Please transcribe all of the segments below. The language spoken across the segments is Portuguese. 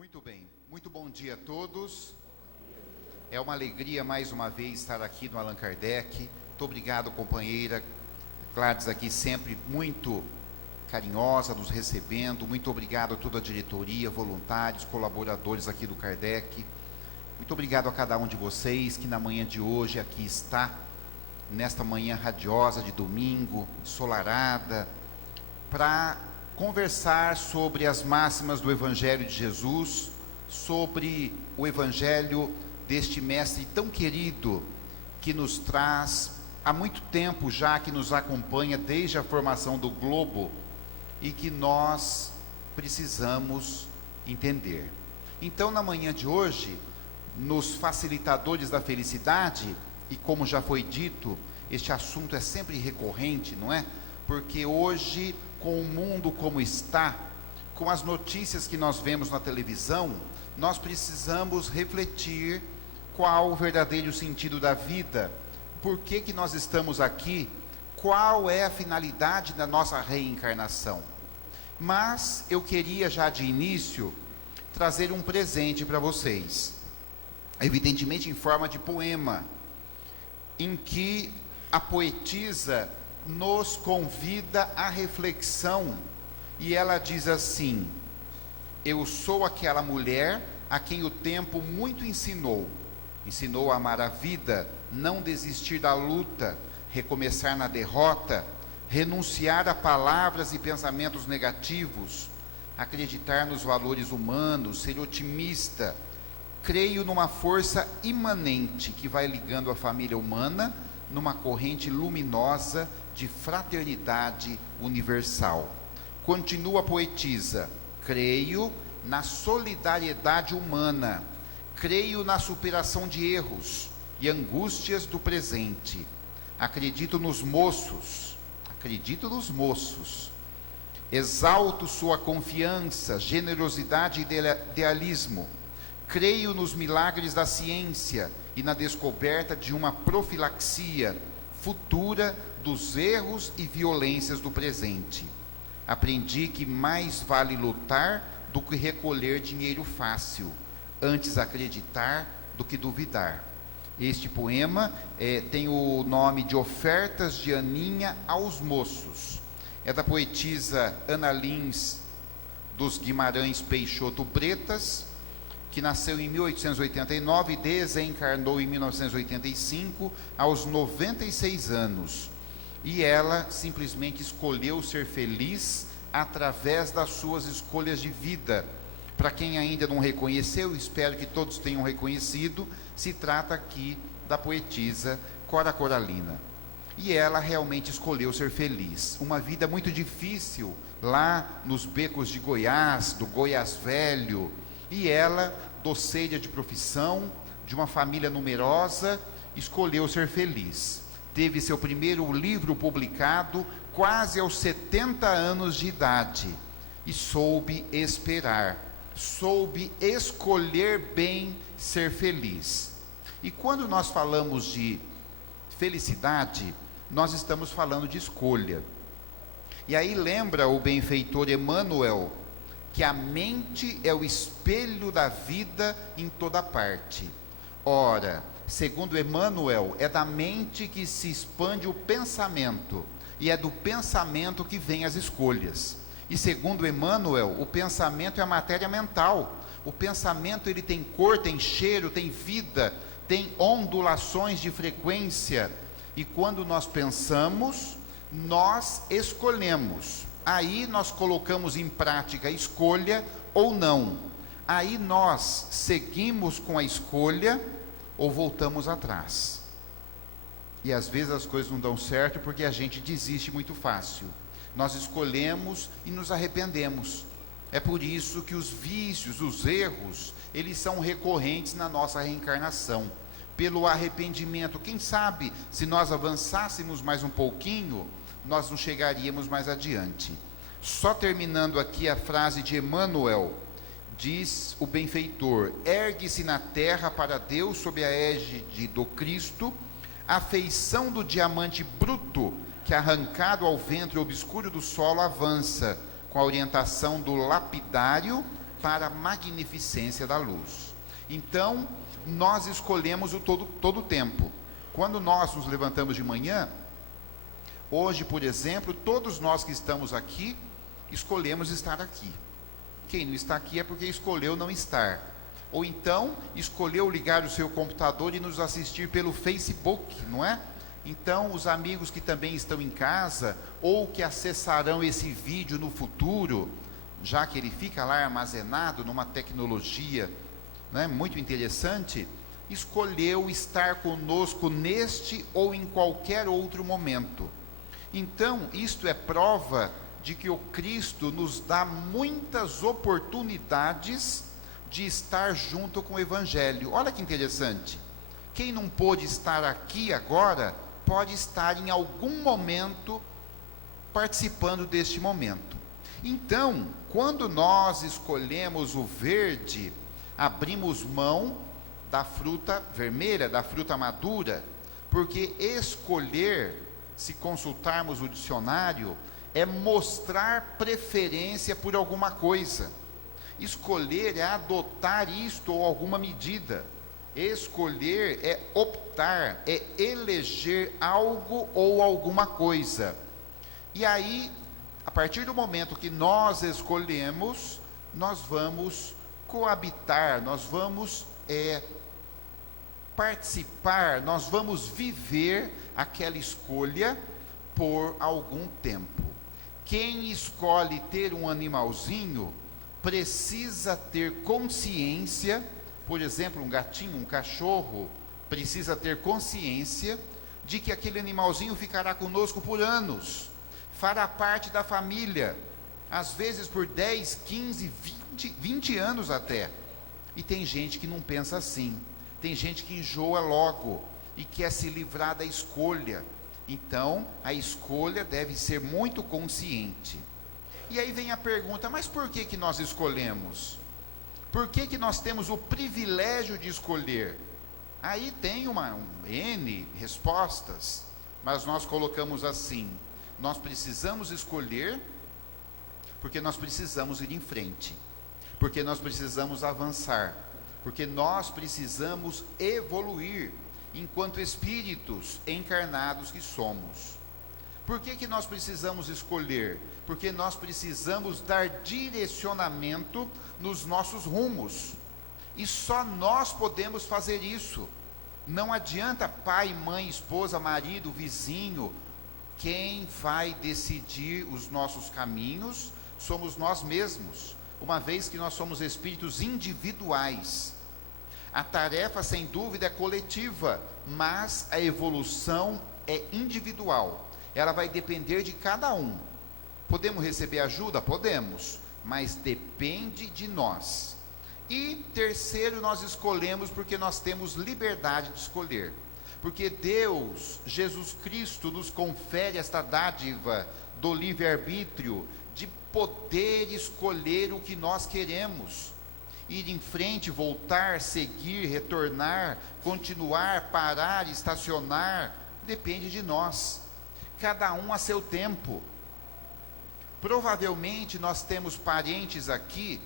Muito bem, muito bom dia a todos. É uma alegria mais uma vez estar aqui no Allan Kardec. Muito obrigado, companheira Gladys, aqui sempre muito carinhosa, nos recebendo. Muito obrigado a toda a diretoria, voluntários, colaboradores aqui do Kardec. Muito obrigado a cada um de vocês que na manhã de hoje aqui está, nesta manhã radiosa de domingo, ensolarada, para conversar sobre as máximas do Evangelho de Jesus, sobre o Evangelho deste mestre tão querido, que nos traz há muito tempo já, que nos acompanha desde a formação do globo e que nós precisamos entender. Então, na manhã de hoje, nos facilitadores da felicidade, e como já foi dito, este assunto é sempre recorrente, não é? Porque hoje, com o mundo como está, com as notícias que nós vemos na televisão, nós precisamos refletir qual o verdadeiro sentido da vida, por que nós estamos aqui, qual é a finalidade da nossa reencarnação. Mas eu queria já de início trazer um presente para vocês, evidentemente em forma de poema, em que a poetisa nos convida à reflexão, e ela diz assim: eu sou aquela mulher a quem o tempo muito ensinou a amar a vida, não desistir da luta, recomeçar na derrota, renunciar a palavras e pensamentos negativos, acreditar nos valores humanos, ser otimista. Creio numa força imanente que vai ligando a família humana numa corrente luminosa de fraternidade universal. Continua a poetisa: creio na solidariedade humana, creio na superação de erros e angústias do presente. Acredito nos moços, exalto sua confiança, generosidade e idealismo. Creio nos milagres da ciência e na descoberta de uma profilaxia futura dos erros e violências do presente. Aprendi que mais vale lutar do que recolher dinheiro fácil, antes acreditar do que duvidar. Este poema tem o nome de Ofertas de Aninha aos Moços. É da poetisa Ana Lins dos Guimarães Peixoto Bretas, que nasceu em 1889 e desencarnou em 1985, aos 96 anos. E ela simplesmente escolheu ser feliz através das suas escolhas de vida. Para quem ainda não reconheceu, espero que todos tenham reconhecido, se trata aqui da poetisa Cora Coralina. E ela realmente escolheu ser feliz. Uma vida muito difícil lá nos becos de Goiás, do Goiás Velho. E ela, doceira de profissão, de uma família numerosa, escolheu ser feliz. Teve seu primeiro livro publicado quase aos 70 anos de idade. E soube esperar, soube escolher bem ser feliz. E quando nós falamos de felicidade, nós estamos falando de escolha. E aí lembra o benfeitor Emmanuel que a mente é o espelho da vida em toda parte. Ora, segundo Emmanuel, é da mente que se expande o pensamento, e é do pensamento que vêm as escolhas. E segundo Emmanuel, o pensamento é a matéria mental. O pensamento, ele tem cor, tem cheiro, tem vida, tem ondulações de frequência. E quando nós pensamos, nós escolhemos. Aí nós colocamos em prática a escolha ou não. Aí nós seguimos com a escolha ou voltamos atrás. E às vezes as coisas não dão certo porque a gente desiste muito fácil. Nós escolhemos e nos arrependemos. É por isso que os vícios, os erros, eles são recorrentes na nossa reencarnação. Pelo arrependimento, quem sabe, se nós avançássemos mais um pouquinho, nós não chegaríamos mais adiante. Só terminando aqui a frase de Emmanuel, diz o benfeitor: ergue-se na terra para Deus sob a égide do Cristo, a feição do diamante bruto, que arrancado ao ventre obscuro do solo avança, com a orientação do lapidário, para a magnificência da luz. Então, nós escolhemos todo o tempo. Quando nós nos levantamos de manhã, hoje, por exemplo, todos nós que estamos aqui, escolhemos estar aqui. Quem não está aqui é porque escolheu não estar. Ou então, escolheu ligar o seu computador e nos assistir pelo Facebook, não é? Então, os amigos que também estão em casa, ou que acessarão esse vídeo no futuro, já que ele fica lá armazenado numa tecnologia, né, muito interessante, escolheu estar conosco neste ou em qualquer outro momento. Então, isto é prova de que o Cristo nos dá muitas oportunidades de estar junto com o Evangelho. Olha que interessante. Quem não pôde estar aqui agora, pode estar em algum momento participando deste momento. Então, quando nós escolhemos o verde, abrimos mão da fruta vermelha, da fruta madura, porque escolher, se consultarmos o dicionário, é mostrar preferência por alguma coisa. Escolher é adotar isto ou alguma medida. Escolher é optar, é eleger algo ou alguma coisa. E aí, a partir do momento que nós escolhemos, nós vamos coabitar, nós vamos participar, nós vamos viver aquela escolha por algum tempo. Quem escolhe ter um animalzinho precisa ter consciência, por exemplo, um gatinho, um cachorro, precisa ter consciência de que aquele animalzinho ficará conosco por anos, fará parte da família, às vezes por 10, 15, 20 anos até. E tem gente que não pensa assim, tem gente que enjoa logo e quer se livrar da escolha. Então, a escolha deve ser muito consciente. E aí vem a pergunta, mas por que nós escolhemos? Por que nós temos o privilégio de escolher? Aí tem N respostas, mas nós colocamos assim: nós precisamos escolher porque nós precisamos ir em frente, porque nós precisamos avançar, porque nós precisamos evoluir enquanto espíritos encarnados que somos. Por que nós precisamos escolher? Porque nós precisamos dar direcionamento nos nossos rumos, e só nós podemos fazer isso. Não adianta pai, mãe, esposa, marido, vizinho. Quem vai decidir os nossos caminhos somos nós mesmos, uma vez que nós somos espíritos individuais. A tarefa, sem dúvida, é coletiva, mas a evolução é individual. Ela vai depender de cada um. Podemos receber ajuda? Podemos, mas depende de nós. E terceiro, nós escolhemos porque nós temos liberdade de escolher. Porque Deus, Jesus Cristo, nos confere esta dádiva do livre-arbítrio, de poder escolher o que nós queremos. Ir em frente, voltar, seguir, retornar, continuar, parar, estacionar, depende de nós. Cada um a seu tempo. Provavelmente nós temos parentes aqui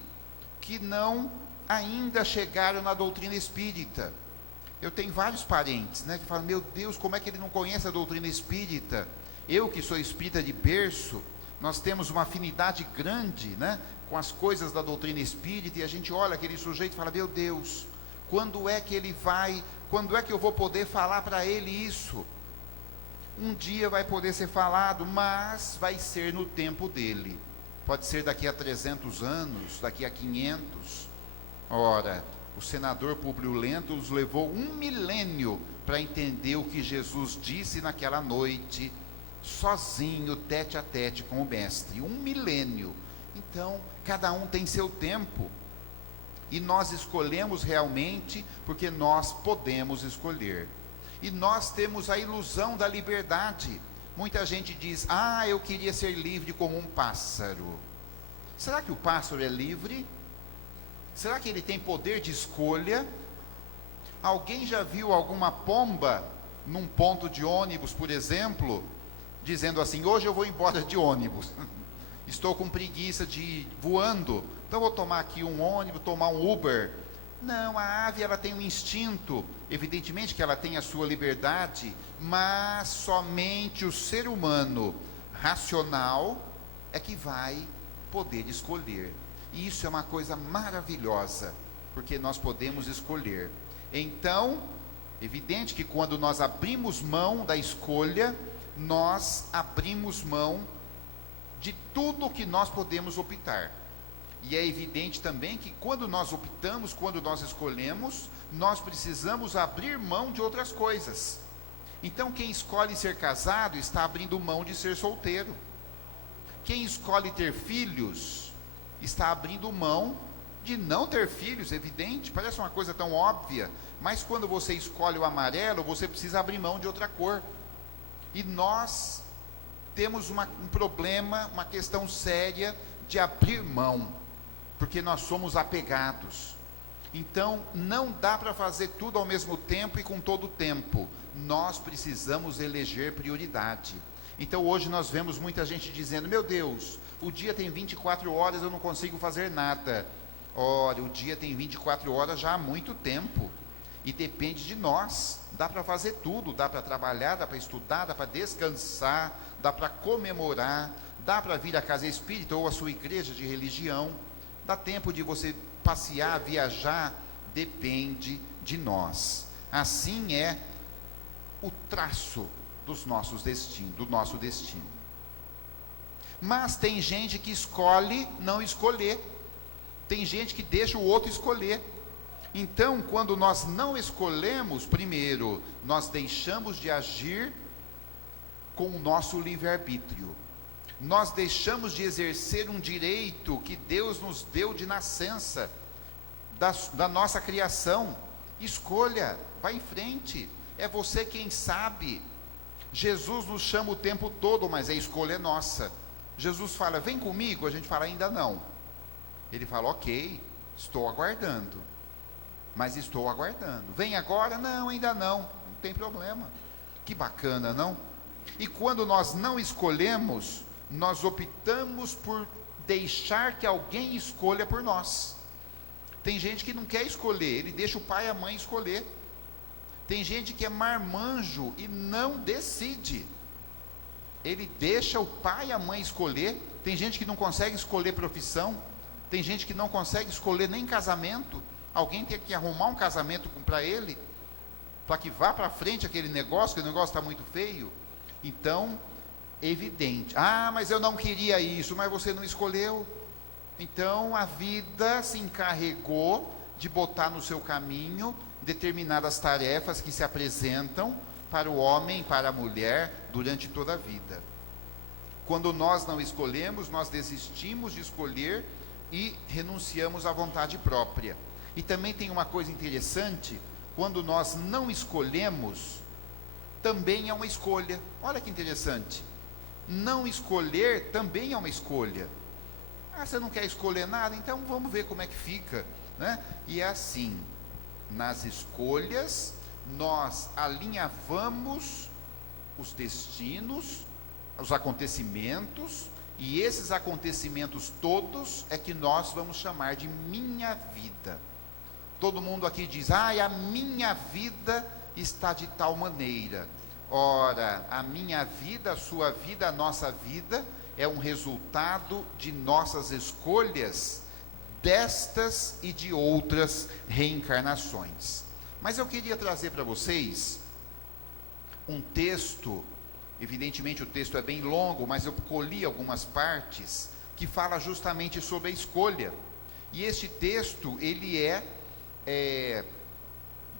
que não ainda chegaram na doutrina espírita. Eu tenho vários parentes, que falam: meu Deus, como é que ele não conhece a doutrina espírita? Eu que sou espírita de berço, nós temos uma afinidade grande, com as coisas da doutrina espírita, e a gente olha aquele sujeito e fala: meu Deus, quando é que ele vai, quando é que eu vou poder falar para ele isso? Um dia vai poder ser falado, mas vai ser no tempo dele. Pode ser daqui a 300 anos, daqui a 500. Ora, o senador Públio Lentulus levou 1 milênio para entender o que Jesus disse naquela noite, sozinho, tete a tete com o mestre. 1 milênio. Então, cada um tem seu tempo. E nós escolhemos realmente porque nós podemos escolher. E nós temos a ilusão da liberdade. Muita gente diz: eu queria ser livre como um pássaro. Será que o pássaro é livre? Será que ele tem poder de escolha? Alguém já viu alguma pomba num ponto de ônibus, por exemplo, dizendo assim: hoje eu vou embora de ônibus? Estou com preguiça de ir voando, então vou tomar aqui um ônibus, tomar um Uber. Não, a ave ela tem um instinto, evidentemente que ela tem a sua liberdade, mas somente o ser humano racional é que vai poder escolher. E isso é uma coisa maravilhosa, porque nós podemos escolher. Então, evidente que quando nós abrimos mão da escolha, nós abrimos mão de tudo que nós podemos optar. E é evidente também que quando nós optamos, quando nós escolhemos, nós precisamos abrir mão de outras coisas. Então, quem escolhe ser casado está abrindo mão de ser solteiro. Quem escolhe ter filhos está abrindo mão de não ter filhos, evidente, parece uma coisa tão óbvia, mas quando você escolhe o amarelo, você precisa abrir mão de outra cor. E nós temos um problema, uma questão séria de abrir mão, porque nós somos apegados. Então, não dá para fazer tudo ao mesmo tempo e com todo o tempo. Nós precisamos eleger prioridade. Então, hoje nós vemos muita gente dizendo: meu Deus, o dia tem 24 horas, eu não consigo fazer nada. Ora, o dia tem 24 horas já há muito tempo. E depende de nós. Dá para fazer tudo, dá para trabalhar, dá para estudar, dá para descansar, dá para comemorar, dá para vir à casa espírita ou à sua igreja de religião. Dá tempo de você passear, viajar, depende de nós. Assim é o traço dos nossos destinos, do nosso destino. Mas tem gente que escolhe não escolher. Tem gente que deixa o outro escolher. Então, quando nós não escolhemos, primeiro, nós deixamos de agir com o nosso livre-arbítrio. Nós deixamos de exercer um direito que Deus nos deu de nascença, da nossa criação. Escolha, vá em frente, é você quem sabe. Jesus nos chama o tempo todo, mas a escolha é nossa. Jesus fala: vem comigo, a gente fala: ainda não. Ele fala: ok, estou aguardando, mas estou aguardando. Vem agora? Não, ainda não, não tem problema. Que bacana, não? E quando nós não escolhemos, nós optamos por deixar que alguém escolha por nós. Tem gente que não quer escolher, ele deixa o pai e a mãe escolher. Tem gente que é marmanjo e não decide, ele deixa o pai e a mãe escolher. Tem gente que não consegue escolher profissão, tem gente que não consegue escolher nem casamento. Alguém tem que arrumar um casamento para ele, para que vá para frente aquele negócio, que o negócio está muito feio. Então, evidente: ah, mas eu não queria isso, mas você não escolheu. Então a vida se encarregou de botar no seu caminho determinadas tarefas que se apresentam para o homem e para a mulher durante toda a vida. Quando nós não escolhemos, nós desistimos de escolher e renunciamos à vontade própria. E também tem uma coisa interessante: quando nós não escolhemos, também é uma escolha. Olha que interessante, não escolher também é uma escolha. Ah, você não quer escolher nada? Então vamos ver como é que fica, né? E é assim, nas escolhas, nós alinhavamos os destinos, os acontecimentos, e esses acontecimentos todos é que nós vamos chamar de minha vida. Todo mundo aqui diz: ai, a minha vida está de tal maneira. Ora, a minha vida, a sua vida, a nossa vida é um resultado de nossas escolhas, destas e de outras reencarnações. Mas eu queria trazer para vocês um texto. Evidentemente o texto é bem longo, mas eu colhi algumas partes que fala justamente sobre a escolha. E este texto, ele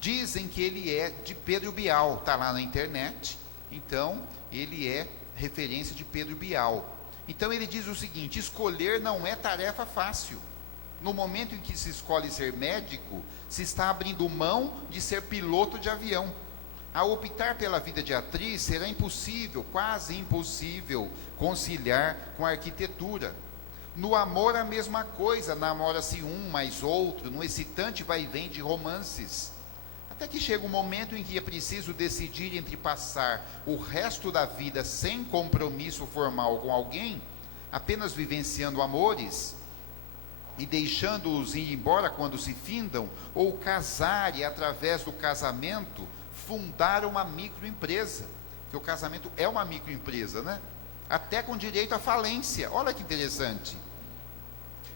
dizem que ele é de Pedro Bial, está lá na internet. Então, ele é referência de Pedro Bial. Então ele diz o seguinte: escolher não é tarefa fácil. No momento em que se escolhe ser médico, se está abrindo mão de ser piloto de avião. Ao optar pela vida de atriz, será impossível, quase impossível, conciliar com a arquitetura. No amor, a mesma coisa, namora-se um mais outro, no excitante vai e vem de romances. Até que chega um momento em que é preciso decidir entre passar o resto da vida sem compromisso formal com alguém, apenas vivenciando amores e deixando-os ir embora quando se findam, ou casar e, através do casamento, fundar uma microempresa, que o casamento é uma microempresa, né? Até com direito à falência. Olha que interessante.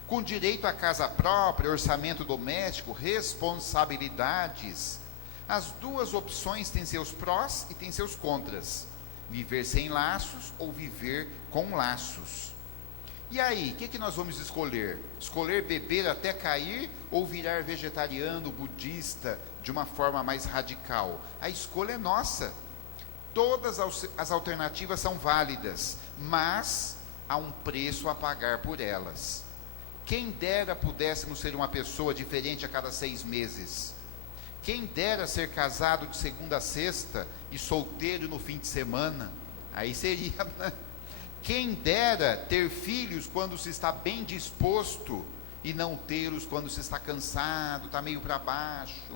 Com direito à casa própria, orçamento doméstico, responsabilidades. As duas opções têm seus prós e têm seus contras. Viver sem laços ou viver com laços. E aí, o que nós vamos escolher? Escolher beber até cair ou virar vegetariano, budista, de uma forma mais radical? A escolha é nossa. Todas as alternativas são válidas, mas há um preço a pagar por elas. Quem dera pudéssemos ser uma pessoa diferente a cada 6 meses. Quem dera ser casado de segunda a sexta e solteiro no fim de semana. Aí seria... Quem dera ter filhos quando se está bem disposto e não tê-los quando se está cansado, está meio para baixo.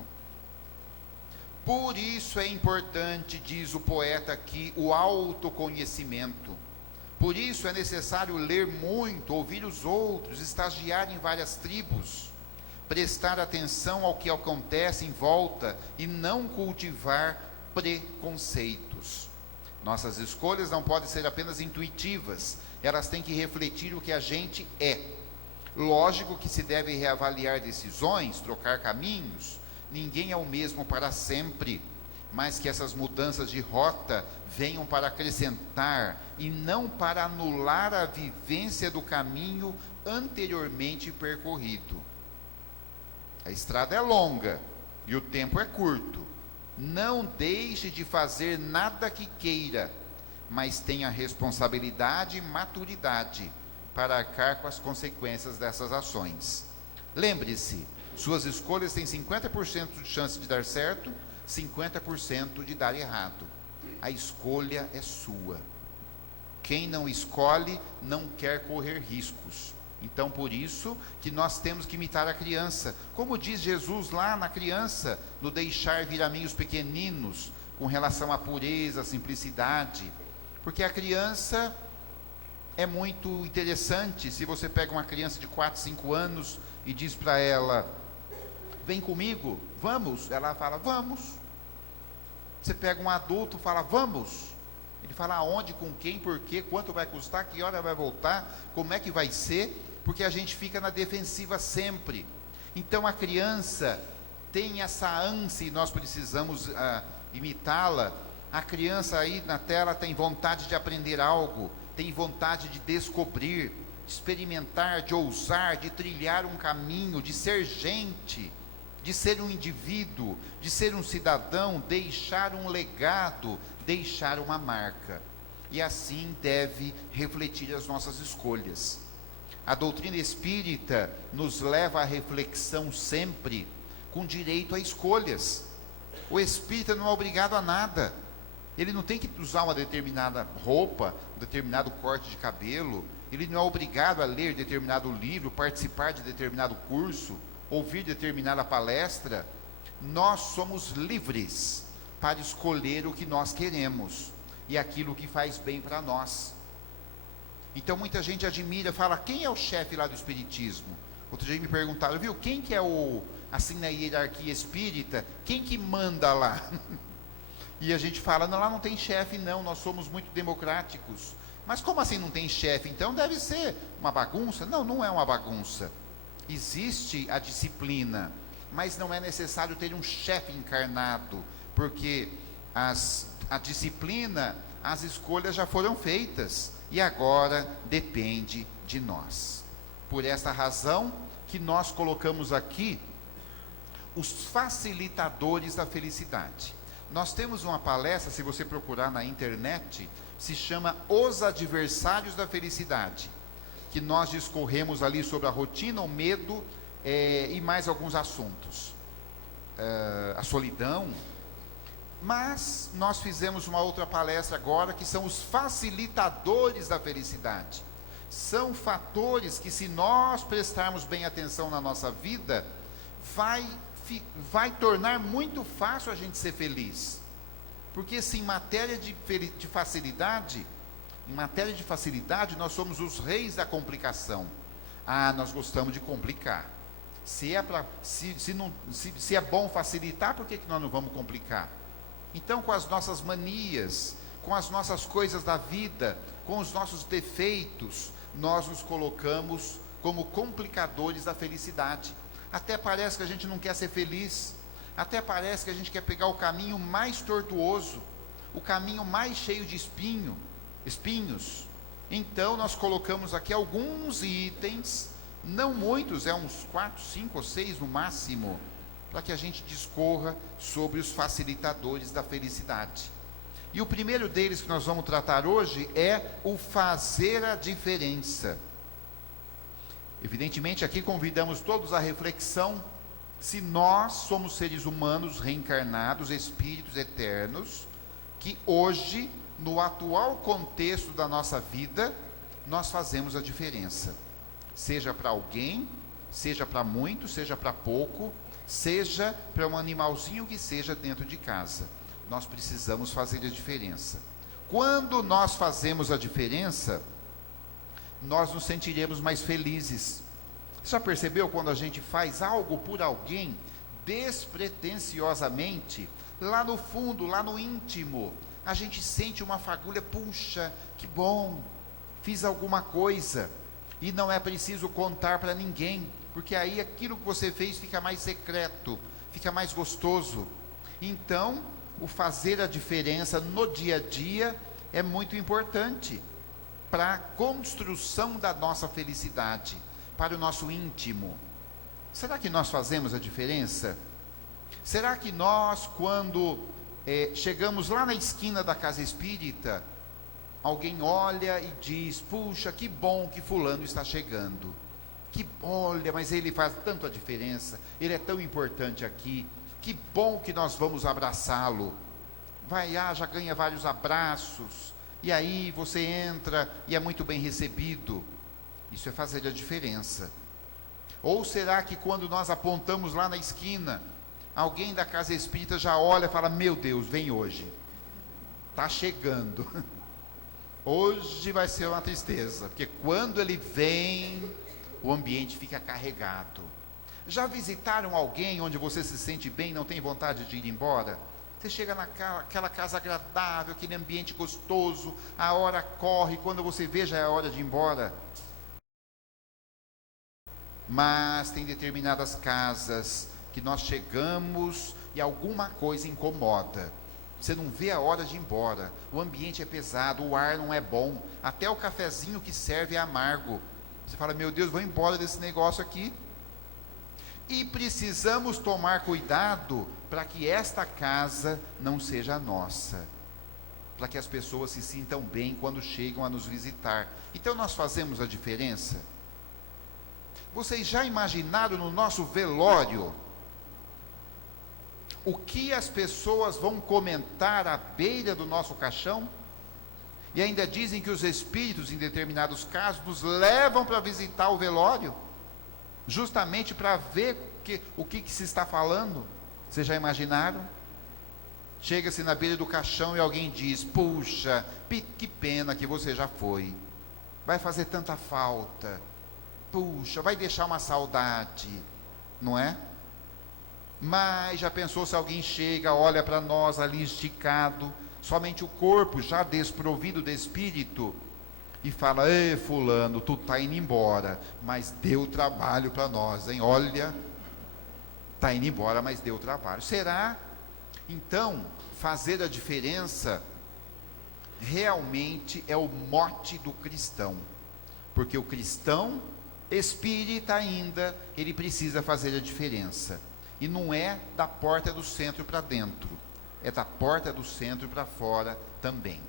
Por isso é importante, diz o poeta aqui, o autoconhecimento. Por isso é necessário ler muito, ouvir os outros, estagiar em várias tribos, prestar atenção ao que acontece em volta e não cultivar preconceitos. Nossas escolhas não podem ser apenas intuitivas, elas têm que refletir o que a gente é. Lógico que se deve reavaliar decisões, trocar caminhos, ninguém é o mesmo para sempre, mas que essas mudanças de rota venham para acrescentar e não para anular a vivência do caminho anteriormente percorrido. A estrada é longa e o tempo é curto. Não deixe de fazer nada que queira, mas tenha responsabilidade e maturidade para arcar com as consequências dessas ações. Lembre-se, suas escolhas têm 50% de chance de dar certo, 50% de dar errado. A escolha é sua. Quem não escolhe não quer correr riscos. Então, por isso que nós temos que imitar a criança. Como diz Jesus lá na criança, no deixar vir a mim os pequeninos, com relação à pureza, à simplicidade. Porque a criança é muito interessante. Se você pega uma criança de 4, 5 anos e diz para ela, vem comigo, vamos? Ela fala, vamos. Você pega um adulto e fala, vamos. Ele fala aonde, com quem, por quê, quanto vai custar, que hora vai voltar, como é que vai ser, porque a gente fica na defensiva sempre. Então a criança tem essa ânsia e nós precisamos imitá-la. A criança aí na tela tem vontade de aprender algo, tem vontade de descobrir, de experimentar, de ousar, de trilhar um caminho, de ser gente, de ser um indivíduo, de ser um cidadão, deixar um legado, deixar uma marca. E assim deve refletir as nossas escolhas. A doutrina espírita nos leva à reflexão sempre, com direito a escolhas. O espírita não é obrigado a nada. Ele não tem que usar uma determinada roupa, um determinado corte de cabelo. Ele não é obrigado a ler determinado livro, participar de determinado curso, ouvir determinada palestra. Nós somos livres para escolher o que nós queremos e aquilo que faz bem para nós. Então muita gente admira, fala, quem é o chefe lá do espiritismo? Outro dia me perguntaram, viu, quem que é assim na hierarquia espírita, quem que manda lá? E a gente fala, não, lá não tem chefe não, nós somos muito democráticos. Mas como assim não tem chefe? Então deve ser uma bagunça? Não, não é uma bagunça. Existe a disciplina, mas não é necessário ter um chefe encarnado, porque a disciplina, as escolhas já foram feitas, e agora depende de nós. Por esta razão que nós colocamos aqui os facilitadores da felicidade. Nós temos uma palestra, se você procurar na internet, se chama Os Adversários da Felicidade, que nós discorremos ali sobre a rotina, o medo e mais alguns assuntos. A solidão. Mas nós fizemos uma outra palestra agora, que são os facilitadores da felicidade. São fatores que, se nós prestarmos bem atenção na nossa vida, vai tornar muito fácil a gente ser feliz. Porque se em matéria de facilidade, Em matéria de facilidade, nós somos os reis da complicação. Ah, nós gostamos de complicar. Se é bom facilitar, por que nós não vamos complicar? Então, com as nossas manias, com as nossas coisas da vida, com os nossos defeitos, nós nos colocamos como complicadores da felicidade. Até parece que a gente não quer ser feliz, até parece que a gente quer pegar o caminho mais tortuoso, o caminho mais cheio de espinhos. Então nós colocamos aqui alguns itens, não muitos, uns 4, 5 ou 6 no máximo, para que a gente discorra sobre os facilitadores da felicidade. E o primeiro deles que nós vamos tratar hoje é o fazer a diferença. Evidentemente, aqui convidamos todos à reflexão se nós somos seres humanos reencarnados, espíritos eternos, que hoje, no atual contexto da nossa vida, nós fazemos a diferença. Seja para alguém, seja para muito, seja para pouco, seja para um animalzinho que seja dentro de casa. Nós precisamos fazer a diferença. Quando nós fazemos a diferença, nós nos sentiremos mais felizes. Você já percebeu quando a gente faz algo por alguém, despretensiosamente, lá no fundo, lá no íntimo, a gente sente uma fagulha, puxa, que bom, fiz alguma coisa, e não é preciso contar para ninguém, porque aí aquilo que você fez fica mais secreto, fica mais gostoso. Então, o fazer a diferença no dia a dia é muito importante para a construção da nossa felicidade, para o nosso íntimo. Será que nós fazemos a diferença? Será que nós, quando chegamos lá na esquina da casa espírita, alguém olha e diz, puxa, que bom que fulano está chegando, olha, mas ele faz tanto a diferença, ele é tão importante aqui, que bom que nós vamos abraçá-lo. Vai lá, já ganha vários abraços, e aí você entra e é muito bem recebido. Isso é fazer a diferença. Ou será que quando nós apontamos lá na esquina, alguém da casa espírita já olha e fala, meu Deus, vem hoje, está chegando, hoje vai ser uma tristeza, porque quando ele vem, o ambiente fica carregado. Já visitaram alguém onde você se sente bem e não tem vontade de ir embora? Você chega naquela casa agradável, aquele ambiente gostoso, a hora corre, quando você vê já é a hora de ir embora. Mas tem determinadas casas que nós chegamos e alguma coisa incomoda. Você não vê a hora de ir embora, o ambiente é pesado, o ar não é bom, até o cafezinho que serve é amargo. Você fala, meu Deus, vou embora desse negócio aqui. E precisamos tomar cuidado para que esta casa não seja nossa, para que as pessoas se sintam bem quando chegam a nos visitar. Então nós fazemos a diferença. Vocês já imaginaram no nosso velório o que as pessoas vão comentar à beira do nosso caixão? E ainda dizem que os espíritos, em determinados casos, nos levam para visitar o velório, justamente para ver o que se está falando. Vocês já imaginaram? Chega-se na beira do caixão e alguém diz, puxa, que pena que você já foi, vai fazer tanta falta, puxa, vai deixar uma saudade, não é? Mas já pensou se alguém chega, olha para nós ali esticado, somente o corpo já desprovido de espírito, e fala, ei fulano, tu está indo embora, mas deu trabalho para nós, hein? Olha, está indo embora, mas deu trabalho. Será? Então, fazer a diferença realmente é o mote do cristão, porque o cristão espírita ainda, ele precisa fazer a diferença, e não é da porta do centro para dentro, é da porta do centro para fora também.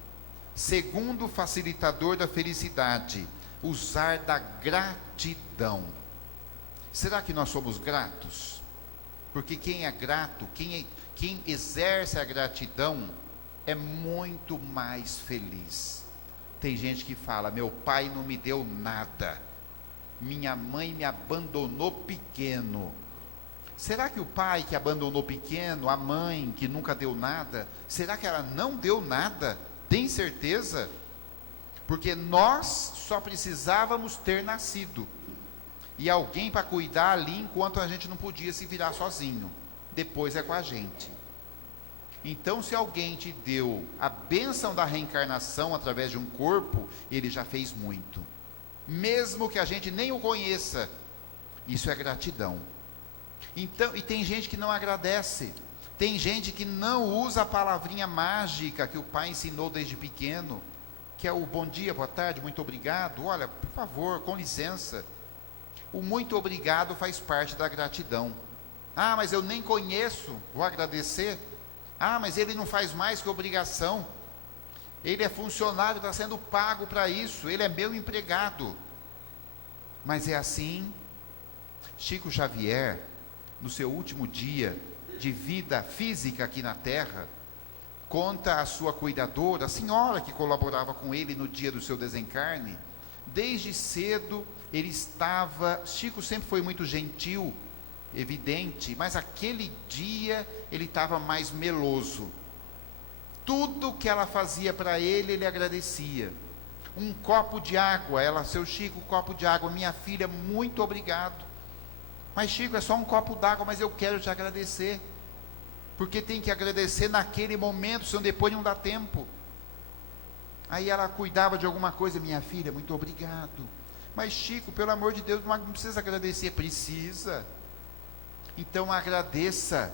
Segundo facilitador da felicidade, usar da gratidão. Será que nós somos gratos? Porque quem é grato, quem exerce a gratidão, é muito mais feliz. Tem gente que fala, meu pai não me deu nada, minha mãe me abandonou pequeno. Será que o pai que abandonou pequeno, a mãe que nunca deu nada, será que ela não deu nada? Tem certeza? porque nós só precisávamos ter nascido, e alguém para cuidar ali enquanto a gente não podia se virar sozinho, depois é com a gente. Então, se alguém te deu a bênção da reencarnação através de um corpo, ele já fez muito, mesmo que a gente nem o conheça. Isso é gratidão. Então, e tem gente que não agradece, tem gente que não usa a palavrinha mágica que o pai ensinou desde pequeno, que é o bom dia, boa tarde, muito obrigado, olha, por favor, com licença. O muito obrigado faz parte da gratidão. Ah, mas eu nem conheço, vou agradecer. Ah, mas ele não faz mais que obrigação, ele é funcionário, está sendo pago para isso, ele é meu empregado. Mas é assim. Chico Xavier, no seu último dia de vida física aqui na Terra, conta a sua cuidadora, a senhora que colaborava com ele no dia do seu desencarne. Desde cedo ele estava, Chico sempre foi muito gentil, evidente, mas aquele dia ele estava mais meloso. Tudo que ela fazia para ele, ele agradecia. Um copo de água, ela, seu Chico, um copo de água, minha filha, muito obrigado. Mas Chico, é só um copo d'água, mas eu quero te agradecer, porque tem que agradecer naquele momento, senão depois não dá tempo. Aí ela cuidava de alguma coisa, minha filha, muito obrigado. Mas Chico, pelo amor de Deus, não precisa agradecer. Precisa. Então agradeça.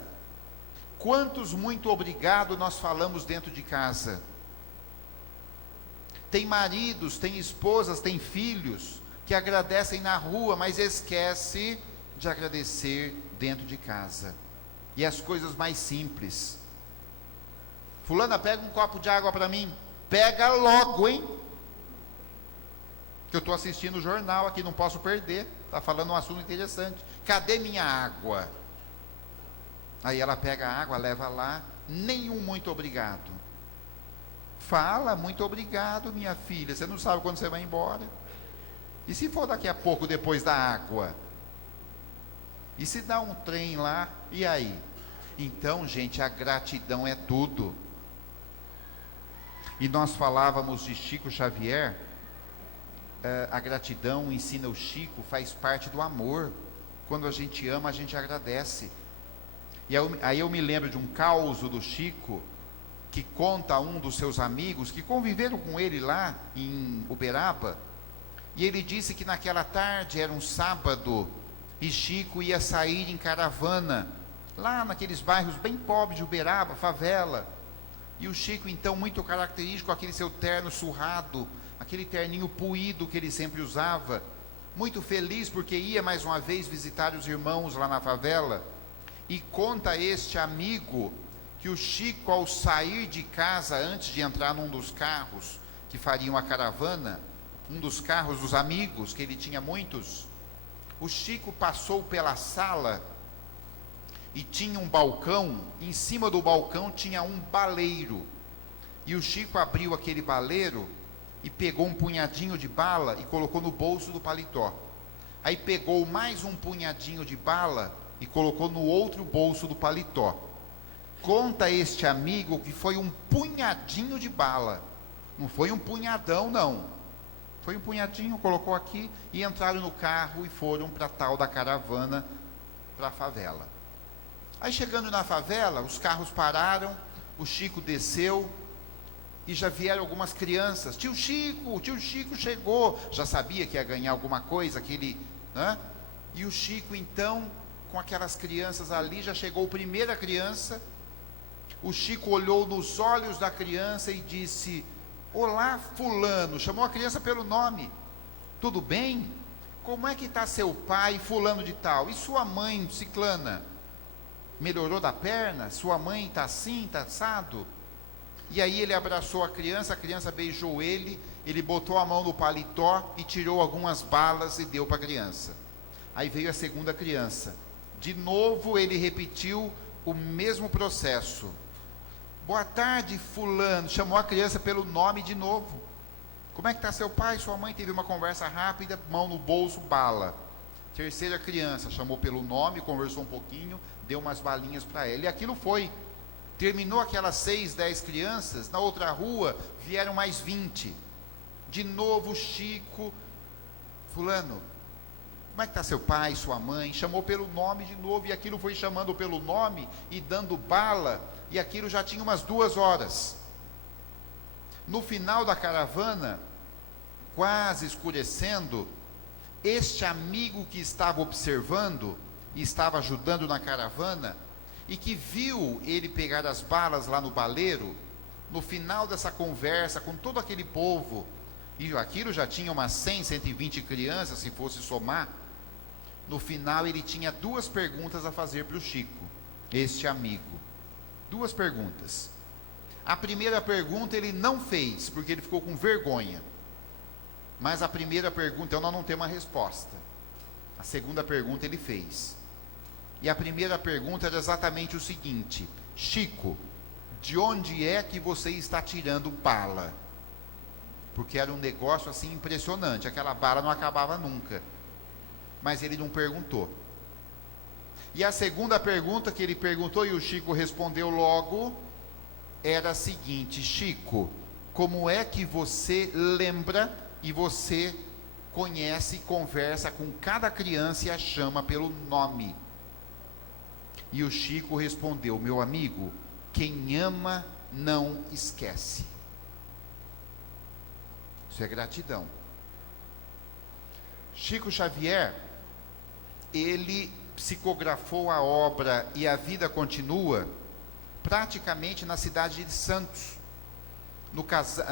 Quantos muito obrigado nós falamos dentro de casa? Tem maridos, tem esposas, tem filhos que agradecem na rua, mas esquece de agradecer dentro de casa. E as coisas mais simples. Fulana, pega um copo de água para mim. Pega logo, hein? Que eu estou assistindo o jornal aqui, não posso perder. Está falando um assunto interessante. Cadê minha água? Aí ela pega a água, leva lá. Nenhum muito obrigado. Fala, muito obrigado, minha filha. Você não sabe quando você vai embora. E se for daqui a pouco, depois da água? E se dá um trem lá, e aí? Então, gente, a gratidão é tudo. E nós falávamos de Chico Xavier, a gratidão, ensina o Chico, faz parte do amor. Quando a gente ama, a gente agradece. E aí eu me lembro de um causo do Chico, que conta a um dos seus amigos, que conviveram com ele lá em Uberaba, e ele disse que naquela tarde, era um sábado, e Chico ia sair em caravana, lá naqueles bairros bem pobres de Uberaba, favela. E o Chico, então, muito característico, aquele seu terno surrado, aquele terninho puído que ele sempre usava, muito feliz porque ia mais uma vez visitar os irmãos lá na favela. E conta este amigo que o Chico, ao sair de casa, antes de entrar num dos carros que fariam a caravana, um dos carros dos amigos, que ele tinha muitos, o Chico passou pela sala e tinha um balcão, em cima do balcão tinha um baleiro, e o Chico abriu aquele baleiro e pegou um punhadinho de bala e colocou no bolso do paletó. Aí pegou mais um punhadinho de bala e colocou no outro bolso do paletó. Conta este amigo que foi um punhadinho de bala, não foi um punhadão não, foi um punhadinho, colocou aqui, e entraram no carro e foram para a tal da caravana, para a favela. Aí chegando na favela, os carros pararam, o Chico desceu, e já vieram algumas crianças. Tio Chico chegou, já sabia que ia ganhar alguma coisa, aquele, né? E o Chico então, com aquelas crianças ali, já chegou a primeira criança. O Chico olhou nos olhos da criança e disse: olá fulano, chamou a criança pelo nome, tudo bem? Como é que está seu pai fulano de tal? E sua mãe ciclana? Melhorou da perna? Sua mãe está assim, está assado? E aí ele abraçou a criança beijou ele botou a mão no paletó e tirou algumas balas e deu para a criança. Aí veio a segunda criança, de novo ele repetiu o mesmo processo. Boa tarde fulano, chamou a criança pelo nome de novo. Como é que está seu pai, sua mãe? Teve uma conversa rápida, mão no bolso, bala. Terceira criança, chamou pelo nome, conversou um pouquinho, deu umas balinhas para ela, e aquilo foi. Terminou aquelas 6, 10 crianças, na outra rua vieram mais 20. De novo, Chico, fulano, como é que está seu pai, sua mãe? Chamou pelo nome de novo, e aquilo foi chamando pelo nome, e dando bala, e aquilo já tinha umas 2 horas. No final da caravana, quase escurecendo, este amigo que estava observando, e estava ajudando na caravana, e que viu ele pegar as balas lá no baleiro, no final dessa conversa, com todo aquele povo, e aquilo já tinha umas 100, 120 crianças, se fosse somar, no final ele tinha 2 perguntas a fazer para o Chico, este amigo. 2 perguntas. A primeira pergunta ele não fez, porque ele ficou com vergonha. Mas a primeira pergunta, então nós não temos uma resposta. A segunda pergunta ele fez. E a primeira pergunta era exatamente o seguinte: Chico, de onde é que você está tirando bala? Porque era um negócio assim impressionante, aquela bala não acabava nunca. Mas ele não perguntou. E a segunda pergunta que ele perguntou, e o Chico respondeu logo, era a seguinte: Chico, como é que você lembra e você conhece e conversa com cada criança e a chama pelo nome? E o Chico respondeu: meu amigo, quem ama não esquece. Isso é gratidão. Chico Xavier, ele psicografou a obra E a Vida Continua praticamente na cidade de Santos,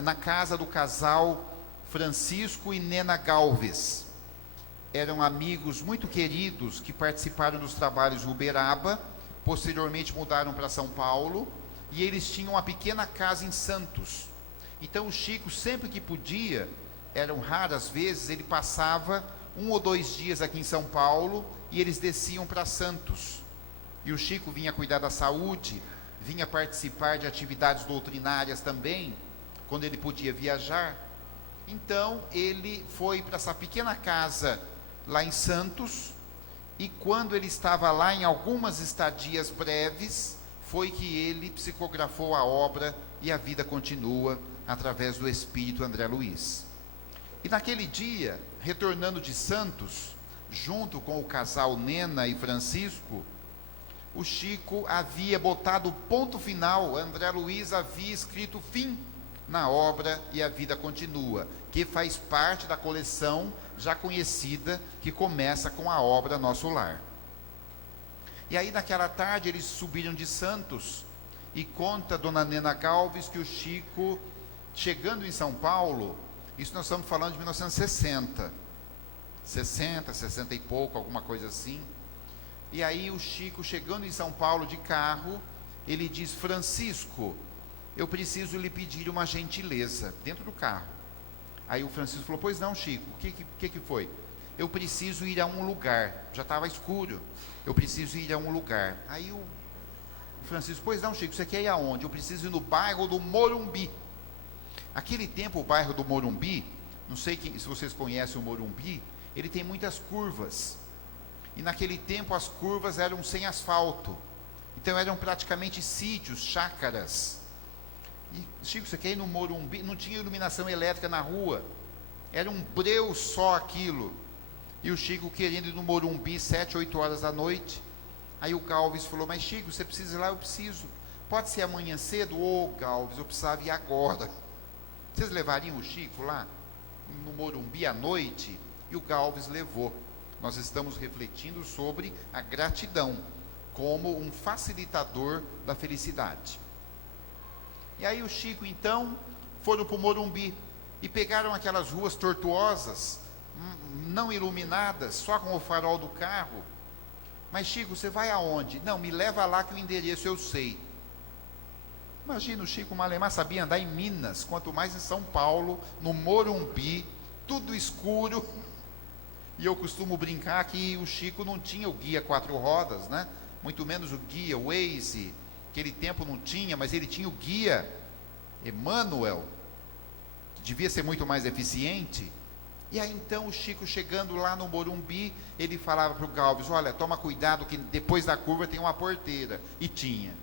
na casa do casal Francisco e Nena Galvez. Eram amigos muito queridos que participaram dos trabalhos de Uberaba, posteriormente mudaram para São Paulo, e eles tinham uma pequena casa em Santos. Então o Chico, sempre que podia, eram raras vezes, ele passava 1 ou 2 dias aqui em São Paulo, e eles desciam para Santos. E o Chico vinha cuidar da saúde, vinha participar de atividades doutrinárias também, quando ele podia viajar. Então ele foi para essa pequena casa lá em Santos, e quando ele estava lá, em algumas estadias breves, foi que ele psicografou a obra E a Vida Continua, através do Espírito André Luiz. E naquele dia, retornando de Santos, junto com o casal Nena e Francisco, o Chico havia botado ponto final, André Luiz havia escrito fim na obra E a Vida Continua, que faz parte da coleção já conhecida, que começa com a obra Nosso Lar. E aí naquela tarde eles subiram de Santos, e conta a dona Nena Galvez que o Chico, chegando em São Paulo, isso nós estamos falando de 1960, 60 e pouco, alguma coisa assim. E aí o Chico, chegando em São Paulo de carro, ele diz: Francisco, eu preciso lhe pedir uma gentileza, dentro do carro. Aí o Francisco falou: pois não, Chico, o que foi? Eu preciso ir a um lugar, já estava escuro, eu preciso ir a um lugar. Aí o Francisco: pois não, Chico, você quer ir aonde? Eu preciso ir no bairro do Morumbi. Aquele tempo, o bairro do Morumbi, não sei se vocês conhecem o Morumbi, ele tem muitas curvas, e naquele tempo as curvas eram sem asfalto, então eram praticamente sítios, chácaras. E Chico, você quer ir no Morumbi? Não tinha iluminação elétrica na rua, era um breu só aquilo, e o Chico querendo ir no Morumbi 7, 8 horas da noite. Aí o Galvez falou: mas Chico, você precisa ir lá? Eu preciso. Pode ser amanhã cedo? Ô Galvez, eu precisava ir agora. Vocês levariam o Chico lá no Morumbi à noite? E o Galvez levou. Nós estamos refletindo sobre a gratidão como um facilitador da felicidade. E aí o Chico então foram para o Morumbi e pegaram aquelas ruas tortuosas, não iluminadas, só com o farol do carro. Mas Chico, você vai aonde? Não, me leva lá que o endereço eu sei. Imagina, o Chico Malemar sabia andar em Minas, quanto mais em São Paulo, no Morumbi, tudo escuro. E eu costumo brincar que o Chico não tinha o guia 4 rodas, né? Muito menos o guia Waze, aquele tempo não tinha, mas ele tinha o guia Emmanuel, que devia ser muito mais eficiente. E aí então o Chico, chegando lá no Morumbi, ele falava para o Galvez: olha, toma cuidado que depois da curva tem uma porteira. E tinha.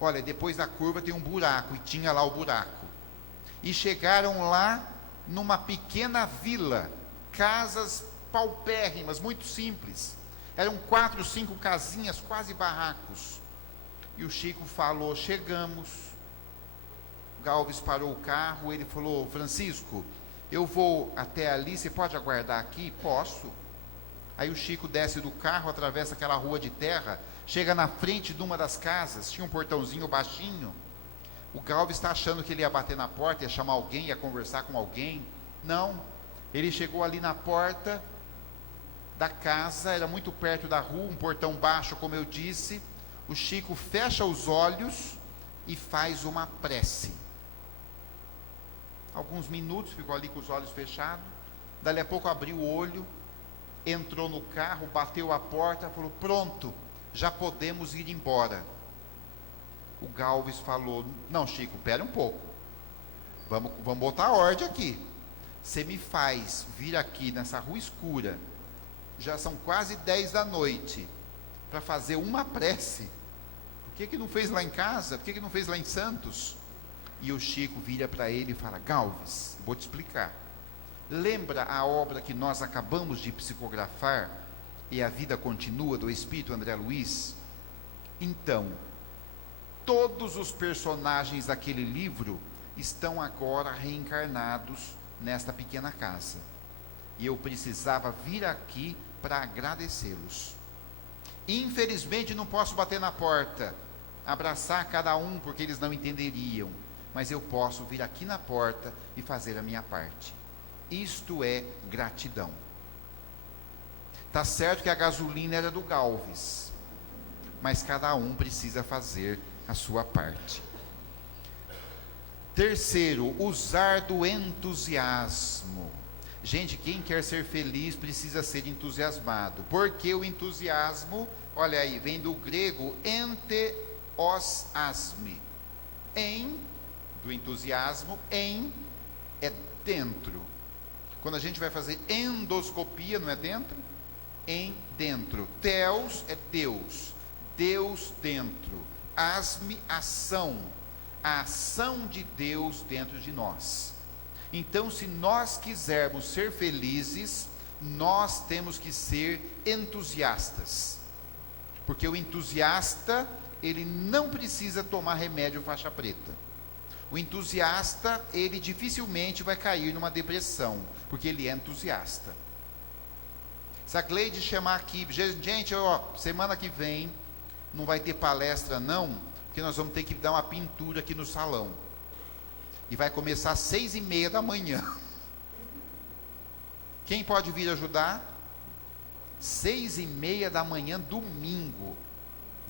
Olha, depois da curva tem um buraco, e tinha lá o buraco. E chegaram lá numa pequena vila, casas paupérrimas, muito simples. Eram 4, 5 casinhas, quase barracos. E o Chico falou: chegamos. O Galves parou o carro, ele falou: Francisco, eu vou até ali, você pode aguardar aqui? Posso. Aí o Chico desce do carro, atravessa aquela rua de terra, chega na frente de uma das casas, tinha um portãozinho baixinho. O Galves está achando que ele ia bater na porta, ia chamar alguém, ia conversar com alguém. Não, ele chegou ali na porta da casa, era muito perto da rua, um portão baixo, como eu disse. O Chico fecha os olhos e faz uma prece. Alguns minutos, ficou ali com os olhos fechados. Dali a pouco abriu o olho, entrou no carro, bateu a porta, falou: pronto, já podemos ir embora. O Galves falou: não, Chico, pera um pouco, vamos botar a ordem aqui. Você me faz vir aqui nessa rua escura, já são quase 10 da noite, para fazer uma prece. Por que não fez lá em casa? Por que não fez lá em Santos? E o Chico vira para ele e fala: Galves, vou te explicar. Lembra a obra que nós acabamos de psicografar, E a Vida Continua, do Espírito André Luiz? Então, todos os personagens daquele livro estão agora reencarnados nesta pequena casa. E eu precisava vir aqui para agradecê-los. Infelizmente não posso bater na porta, abraçar cada um, porque eles não entenderiam. Mas eu posso vir aqui na porta e fazer a minha parte. Isto é gratidão. Tá certo que a gasolina era do Galves, mas cada um precisa fazer a sua parte. Terceiro, usar do entusiasmo. Gente, quem quer ser feliz precisa ser entusiasmado. Porque o entusiasmo, olha aí, vem do grego enteosasme. Do entusiasmo, é dentro. Quando a gente vai fazer endoscopia, não é dentro? Dentro. Theos é Deus. Deus dentro. Asme, ação. A ação de Deus dentro de nós. Então, se nós quisermos ser felizes, nós temos que ser entusiastas. Porque o entusiasta, ele não precisa tomar remédio faixa preta. O entusiasta, ele dificilmente vai cair numa depressão, porque ele é entusiasta. Se a Gleide chamar aqui, gente, semana que vem não vai ter palestra não, porque nós vamos ter que dar uma pintura aqui no salão. E vai começar às 6:30 da manhã. Quem pode vir ajudar? 6:30 da manhã, domingo,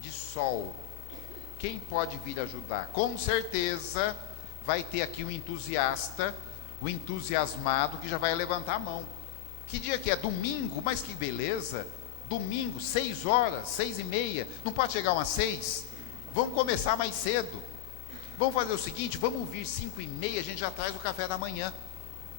de sol. Quem pode vir ajudar? Com certeza vai ter aqui um entusiasta, o entusiasmado, que já vai levantar a mão. Que dia que é? Domingo? Mas que beleza! Domingo, 6 horas, 6:30. Não pode chegar umas 6? Vamos começar mais cedo. Vamos fazer o seguinte, vamos vir 5:30, a gente já traz o café da manhã.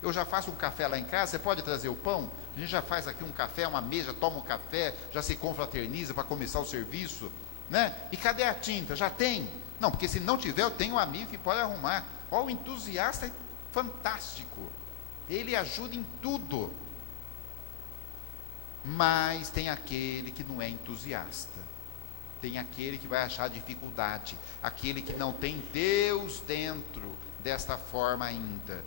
Eu já faço um café lá em casa, você pode trazer o pão? A gente já faz aqui um café, uma mesa, toma um café, já se confraterniza para começar o serviço, né? E cadê a tinta? Já tem? Não, porque se não tiver, eu tenho um amigo que pode arrumar. Ó, o entusiasta é fantástico. Ele ajuda em tudo. Mas tem aquele que não é entusiasta. Tem aquele que vai achar dificuldade, aquele que não tem Deus dentro desta forma ainda.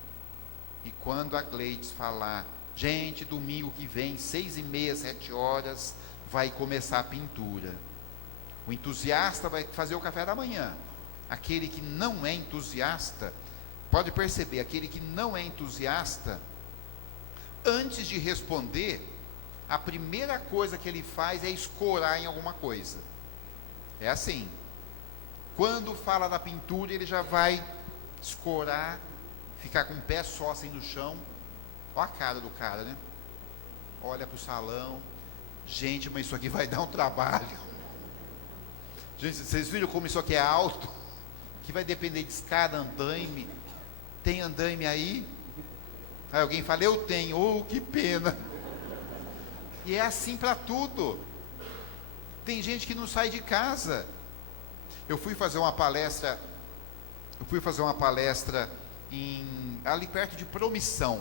E quando a Gleides falar, gente, domingo que vem, 6:30, 7 horas, vai começar a pintura. O entusiasta vai fazer o café da manhã. Aquele que não é entusiasta, pode perceber, aquele que não é entusiasta, antes de responder, a primeira coisa que ele faz é escorar em alguma coisa. É assim, quando fala da pintura, ele já vai escorar, ficar com o pé só assim no chão. Olha a cara do cara, né? Olha para o salão. Gente, mas isso aqui vai dar um trabalho. Gente, vocês viram como isso aqui é alto? Que vai depender de escada, andaime. Tem andaime aí? Aí alguém fala, eu tenho. Oh, que pena. E é assim para tudo. Tem gente que não sai de casa. Eu fui fazer uma palestra ali perto de Promissão,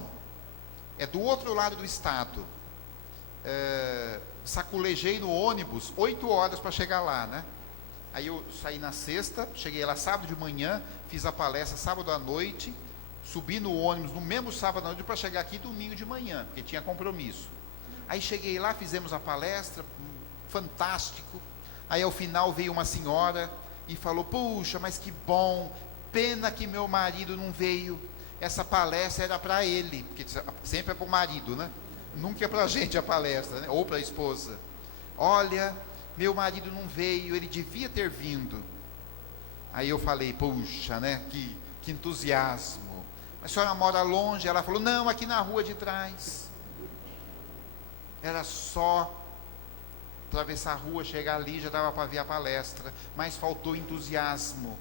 é do outro lado do estado. Saculejei no ônibus 8 horas para chegar lá, né? Aí eu saí na sexta, cheguei lá sábado de manhã, fiz a palestra sábado à noite, subi no ônibus no mesmo sábado à noite para chegar aqui domingo de manhã, porque tinha compromisso. Aí cheguei lá, fizemos a palestra, fantástico. Aí ao final veio uma senhora e falou: puxa, mas que bom, pena que meu marido não veio, essa palestra era para ele, porque sempre é para o marido, né? Nunca é para a gente a palestra, né? Ou para a esposa. Olha, meu marido não veio, ele devia ter vindo. Aí eu falei: puxa, né? Que entusiasmo. Mas a senhora mora longe? Ela falou: não, aqui na rua de trás. Era só atravessar a rua, chegar ali, já dava para ver a palestra, mas faltou entusiasmo,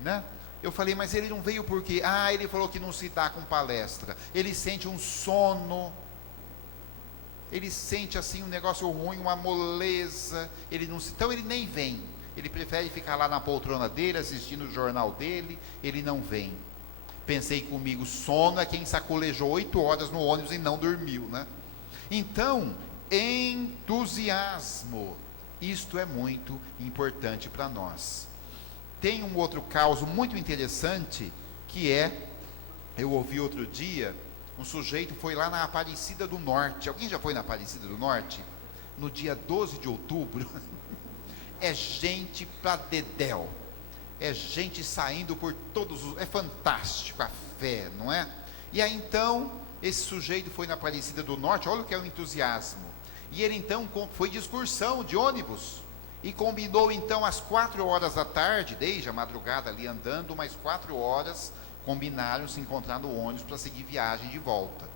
né? Eu falei: mas ele não veio por quê? Ah, ele falou que não se dá com palestra, ele sente um sono, ele sente assim um negócio ruim, uma moleza, então ele nem vem, ele prefere ficar lá na poltrona dele, assistindo o jornal dele, ele não vem. Pensei comigo: sono é quem sacolejou 8 horas no ônibus e não dormiu, né? Então, entusiasmo, isto é muito importante para nós. Tem um outro caso muito interessante, que eu ouvi outro dia, um sujeito foi lá na Aparecida do Norte. Alguém já foi na Aparecida do Norte? No dia 12 de outubro, é gente para dedéu, é gente saindo por todos os... é fantástico a fé, não é? E aí então, esse sujeito foi na Aparecida do Norte, olha o que é o entusiasmo, e ele então foi de excursão, de ônibus, e combinou então às 4 horas da tarde, desde a madrugada ali andando, mais 4 horas, combinaram se encontrar no ônibus para seguir viagem de volta.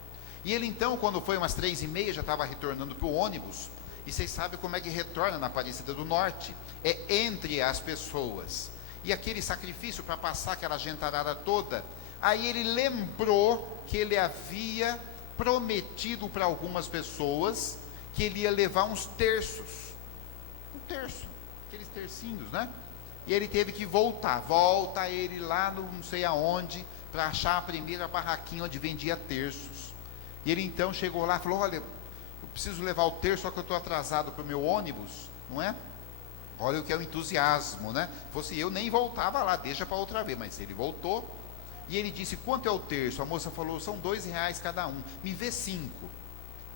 E ele então, quando foi umas 3h30, já estava retornando para o ônibus, e vocês sabem como é que retorna na Aparecida do Norte, é entre as pessoas, e aquele sacrifício para passar aquela gentarada toda. Aí ele lembrou que ele havia prometido para algumas pessoas que ele ia levar uns terços, um terço, aqueles tercinhos, né? E ele teve que volta ele lá no não sei aonde, para achar a primeira barraquinha onde vendia terços. E ele então chegou lá e falou: olha, eu preciso levar o terço, só que eu estou atrasado para o meu ônibus, não é? Olha o que é o entusiasmo, né? Fosse eu, nem voltava lá, deixa para outra vez, mas ele voltou. E ele disse: quanto é o terço? A moça falou: são R$2 cada um, me vê 5,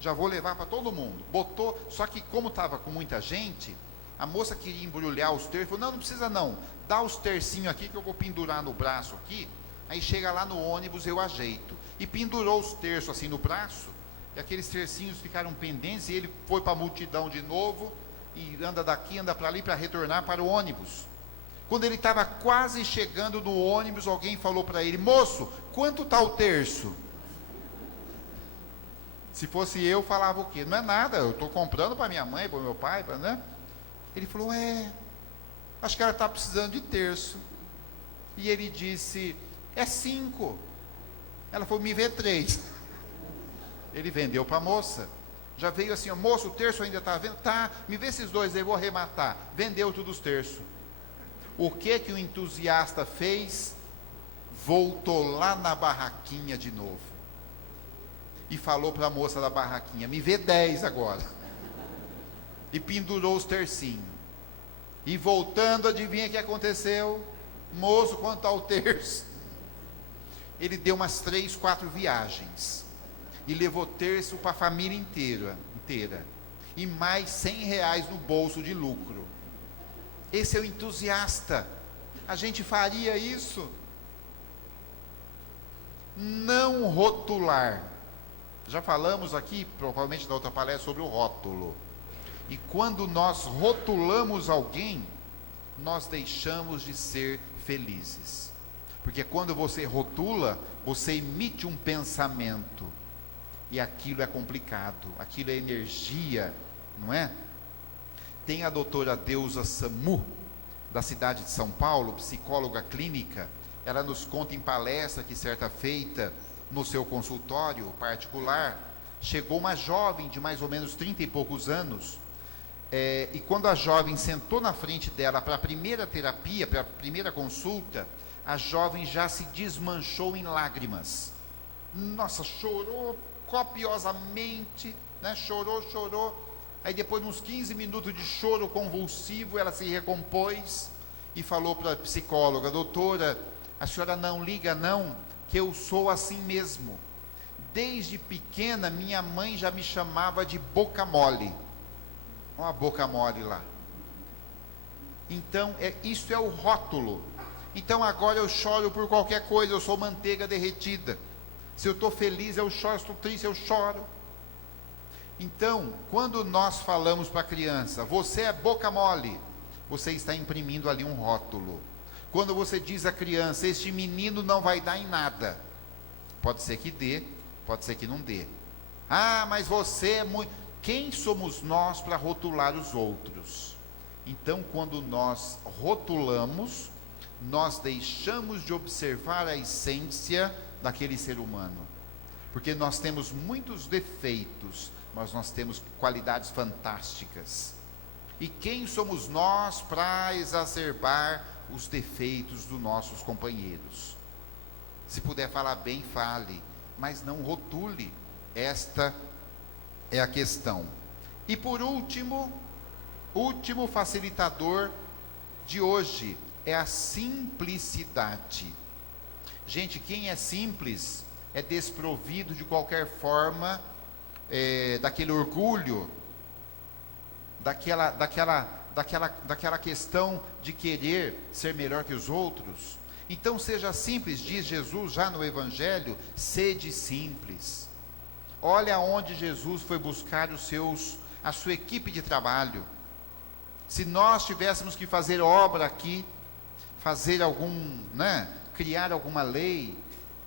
já vou levar para todo mundo. Botou, só que como estava com muita gente, a moça queria embrulhar os terços, falou: não precisa não, dá os tercinhos aqui que eu vou pendurar no braço aqui, aí chega lá no ônibus eu ajeito. E pendurou os terços assim no braço, e aqueles tercinhos ficaram pendentes, e ele foi para a multidão de novo, e anda daqui, anda para ali, para retornar para o ônibus. Quando ele estava quase chegando no ônibus, alguém falou para ele: moço, quanto está o terço? Se fosse eu, falava o quê? Não é nada, eu estou comprando para minha mãe, para o meu pai, né? Ele falou: acho que ela está precisando de terço. E ele disse: é 5. Ela falou: me vê 3. Ele vendeu para a moça. Já veio assim: moço, o terço ainda está vendo? Tá, me vê esses 2 aí, vou arrematar. Vendeu tudo os terços. O que o entusiasta fez? Voltou lá na barraquinha de novo e falou para a moça da barraquinha: me vê 10 agora. E pendurou os tercinhos. E voltando, adivinha o que aconteceu? Moço, quanto está o terço? Ele deu umas 3, 4 viagens e levou terço para a família inteira, e mais R$100 no bolso de lucro. Esse é o entusiasta. A gente faria isso? Não rotular. Já falamos aqui, provavelmente na outra palestra, sobre o rótulo. E quando nós rotulamos alguém, nós deixamos de ser felizes. Porque quando você rotula, você emite um pensamento, e aquilo é complicado, aquilo é energia, não é? Tem a doutora Deusa Samu, da cidade de São Paulo, psicóloga clínica. Ela nos conta em palestra que certa feita, no seu consultório particular, chegou uma jovem de mais ou menos 30 e poucos anos, e quando a jovem sentou na frente dela para a primeira terapia, para a primeira consulta, a jovem já se desmanchou em lágrimas. Nossa, chorou copiosamente, né? Chorou. Aí depois de uns 15 minutos de choro convulsivo, ela se recompôs e falou para a psicóloga: doutora, a senhora não liga não, que eu sou assim mesmo. Desde pequena minha mãe já me chamava de boca mole. Olha a boca mole lá. Então, isso é o rótulo. Então agora eu choro por qualquer coisa, eu sou manteiga derretida. Se eu estou feliz eu choro, se estou triste eu choro. Então, quando nós falamos para a criança, você é boca mole, você está imprimindo ali um rótulo. Quando você diz à criança, este menino não vai dar em nada, pode ser que dê, pode ser que não dê. Ah, mas você é muito... Quem somos nós para rotular os outros? Então, quando nós rotulamos, nós deixamos de observar a essência daquele ser humano. Porque nós temos muitos defeitos, mas nós temos qualidades fantásticas. E quem somos nós para exacerbar os defeitos dos nossos companheiros? Se puder falar bem, fale, mas não rotule. Esta é a questão. E por último facilitador de hoje é a simplicidade. Gente, quem é simples é desprovido de qualquer forma daquele orgulho, daquela questão de querer ser melhor que os outros. Então seja simples, diz Jesus já no Evangelho, sede simples. Olha onde Jesus foi buscar a sua equipe de trabalho. Se nós tivéssemos que fazer obra aqui, fazer criar alguma lei,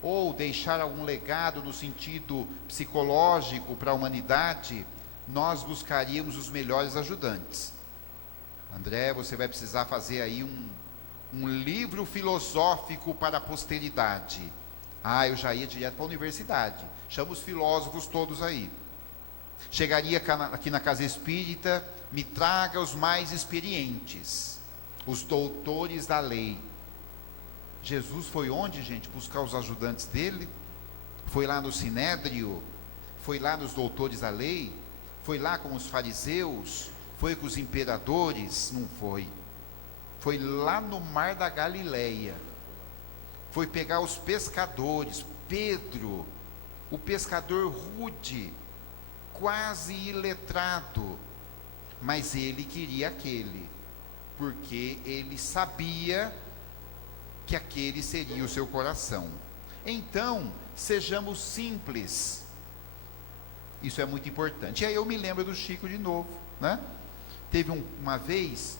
ou deixar algum legado no sentido psicológico para a humanidade, nós buscaríamos os melhores ajudantes. André, você vai precisar fazer aí um livro filosófico para a posteridade. Ah, eu já ia direto para a universidade. Chama os filósofos todos aí. Chegaria aqui na casa espírita, me traga os mais experientes, os doutores da lei. Jesus foi onde, gente? Buscar os ajudantes dele? Foi lá no Sinédrio? Foi lá nos doutores da lei? Foi lá com os fariseus? Foi com os imperadores? Não foi. Foi lá no mar da Galileia. Foi pegar os pescadores. Pedro, o pescador rude, quase iletrado, mas ele queria aquele, porque ele sabia que aquele seria o seu coração. Então, sejamos simples. Isso é muito importante. E aí eu me lembro do Chico de novo, né? Teve uma vez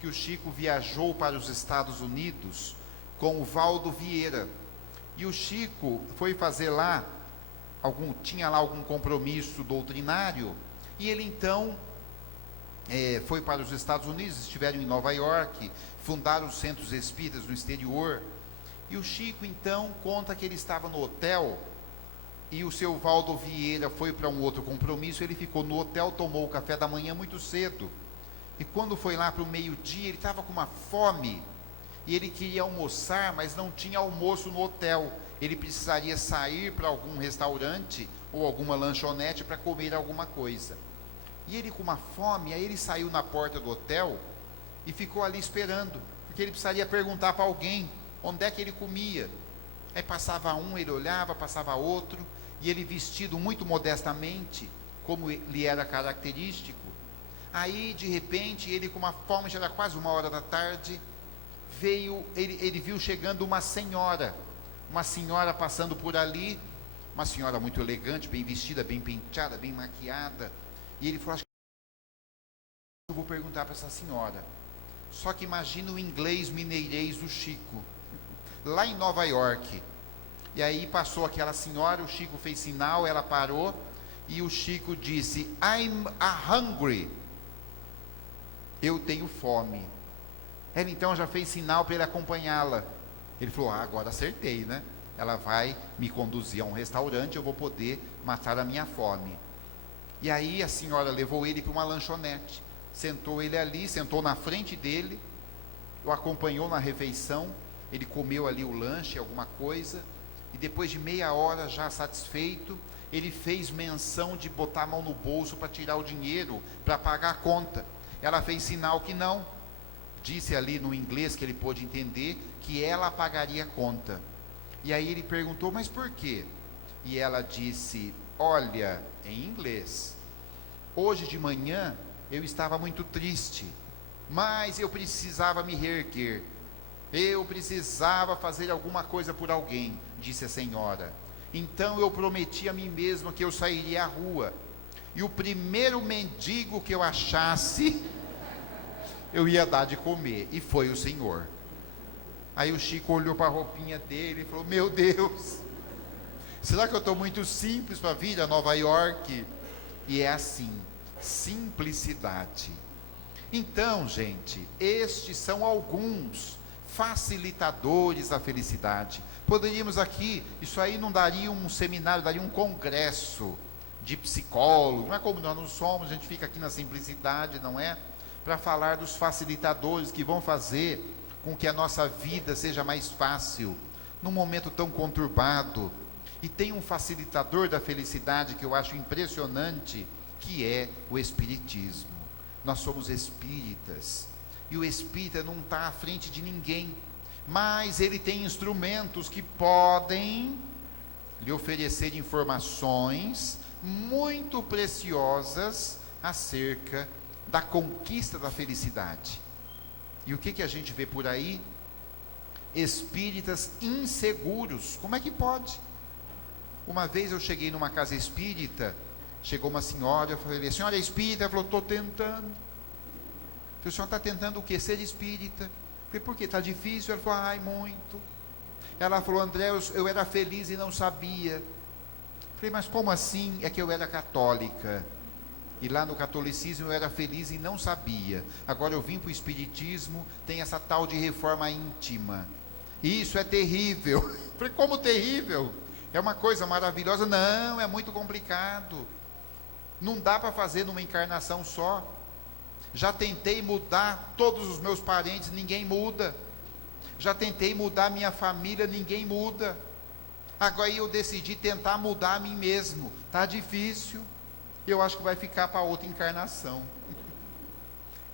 que o Chico viajou para os Estados Unidos com o Valdo Vieira. E o Chico foi fazer lá, tinha lá algum compromisso doutrinário, e ele então foi para os Estados Unidos, estiveram em Nova York, fundaram os centros espíritas no exterior, e o Chico então conta que ele estava no hotel, e o seu Valdo Vieira foi para um outro compromisso, ele ficou no hotel, tomou o café da manhã muito cedo, e quando foi lá para o meio-dia, ele estava com uma fome, e ele queria almoçar, mas não tinha almoço no hotel, ele precisaria sair para algum restaurante, ou alguma lanchonete para comer alguma coisa, e ele com uma fome, aí ele saiu na porta do hotel, e ficou ali esperando, porque ele precisaria perguntar para alguém, onde é que ele comia, aí passava um, ele olhava, passava outro, e ele vestido muito modestamente, como lhe era característico, aí de repente, ele com uma fome, já era quase 1h da tarde, ele viu chegando uma senhora passando por ali, uma senhora muito elegante, bem vestida, bem penteada, bem maquiada, e ele falou, acho que eu vou perguntar para essa senhora, só que imagina o inglês mineirês do Chico, lá em Nova York, e aí passou aquela senhora, o Chico fez sinal, ela parou, e o Chico disse, I'm hungry, eu tenho fome. Ela então já fez sinal para ele acompanhá-la. Ele falou, agora acertei, né? Ela vai me conduzir a um restaurante, eu vou poder matar a minha fome. E aí a senhora levou ele para uma lanchonete, sentou ele ali, sentou na frente dele, o acompanhou na refeição, Ele comeu ali o lanche, alguma coisa, e depois de meia hora, já satisfeito, ele fez menção de botar a mão no bolso para tirar o dinheiro, para pagar a conta. Ela fez sinal que não. Disse ali no inglês, que ele pôde entender, que ela pagaria a conta. E aí ele perguntou, mas por quê? E ela disse, olha, em inglês, hoje de manhã eu estava muito triste, mas eu precisava me reerguer. Eu precisava fazer alguma coisa por alguém, disse a senhora. Então eu prometi a mim mesma que eu sairia à rua, e o primeiro mendigo que eu achasse, eu ia dar de comer, e foi o senhor. Aí o Chico olhou para a roupinha dele e falou, meu Deus, será que eu estou muito simples para vir a Nova York? E é assim, simplicidade. Então, gente, estes são alguns facilitadores da felicidade. Poderíamos aqui, isso aí não daria um seminário, daria um congresso de psicólogos, não é como nós não somos, a gente fica aqui na simplicidade, não é? Para falar dos facilitadores que vão fazer com que a nossa vida seja mais fácil, num momento tão conturbado. E tem um facilitador da felicidade que eu acho impressionante, que é o Espiritismo. Nós somos espíritas, e o espírita não está à frente de ninguém, mas ele tem instrumentos que podem lhe oferecer informações muito preciosas acerca da conquista da felicidade. E o que a gente vê por aí? Espíritas inseguros. Como é que pode? Uma vez eu cheguei numa casa espírita, chegou uma senhora, eu falei, a senhora é espírita? Ela falou, estou tentando. Eu falei, a senhora está tentando o quê? Ser espírita. Eu falei, por quê? Está difícil? Ela falou, ai, muito. Ela falou, André, eu era feliz e não sabia. Eu falei, mas como assim? É que eu era católica, e lá no catolicismo eu era feliz e não sabia. Agora eu vim para o espiritismo, tem essa tal de reforma íntima. Isso é terrível. Eu falei, como terrível? É uma coisa maravilhosa? Não, é muito complicado. Não dá para fazer numa encarnação só. Já tentei mudar todos os meus parentes, ninguém muda. Já tentei mudar minha família, ninguém muda. Agora eu decidi tentar mudar a mim mesmo. Está difícil. Eu acho que vai ficar para outra encarnação.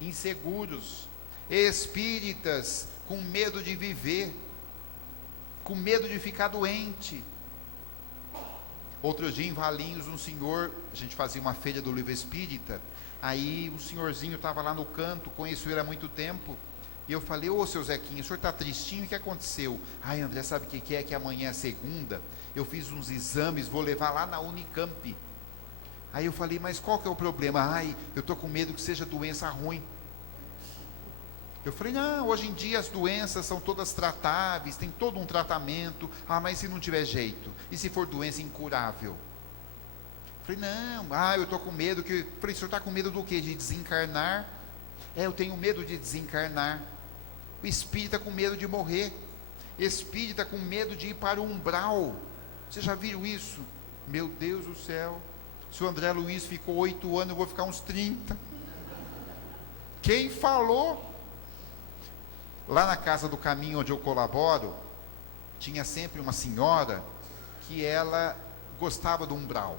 Inseguros, espíritas com medo de viver, com medo de ficar doente. Outro dia em Valinhos, um senhor, a gente fazia uma feira do livro espírita, aí um senhorzinho estava lá no canto, conheço ele há muito tempo, e eu falei, ô seu Zequinha, o senhor está tristinho, o que aconteceu? Ai André, sabe o que é? Que amanhã é segunda, eu fiz uns exames, vou levar lá na Unicamp. Aí eu falei, mas qual que é o problema? Ai, eu estou com medo que seja doença ruim. Eu falei, não, hoje em dia as doenças são todas tratáveis, tem todo um tratamento. Ah, mas se não tiver jeito? E se for doença incurável? Eu falei, não, eu estou com medo que... Eu falei, o senhor está com medo do quê? De desencarnar? Eu tenho medo de desencarnar. O espírita com medo de morrer. Espírita com medo de ir para o umbral. Vocês já viram isso? Meu Deus do céu. Se o André Luiz ficou 8 anos, eu vou ficar uns 30. Quem falou? Lá na Casa do Caminho, onde eu colaboro, tinha sempre uma senhora que ela gostava do umbral.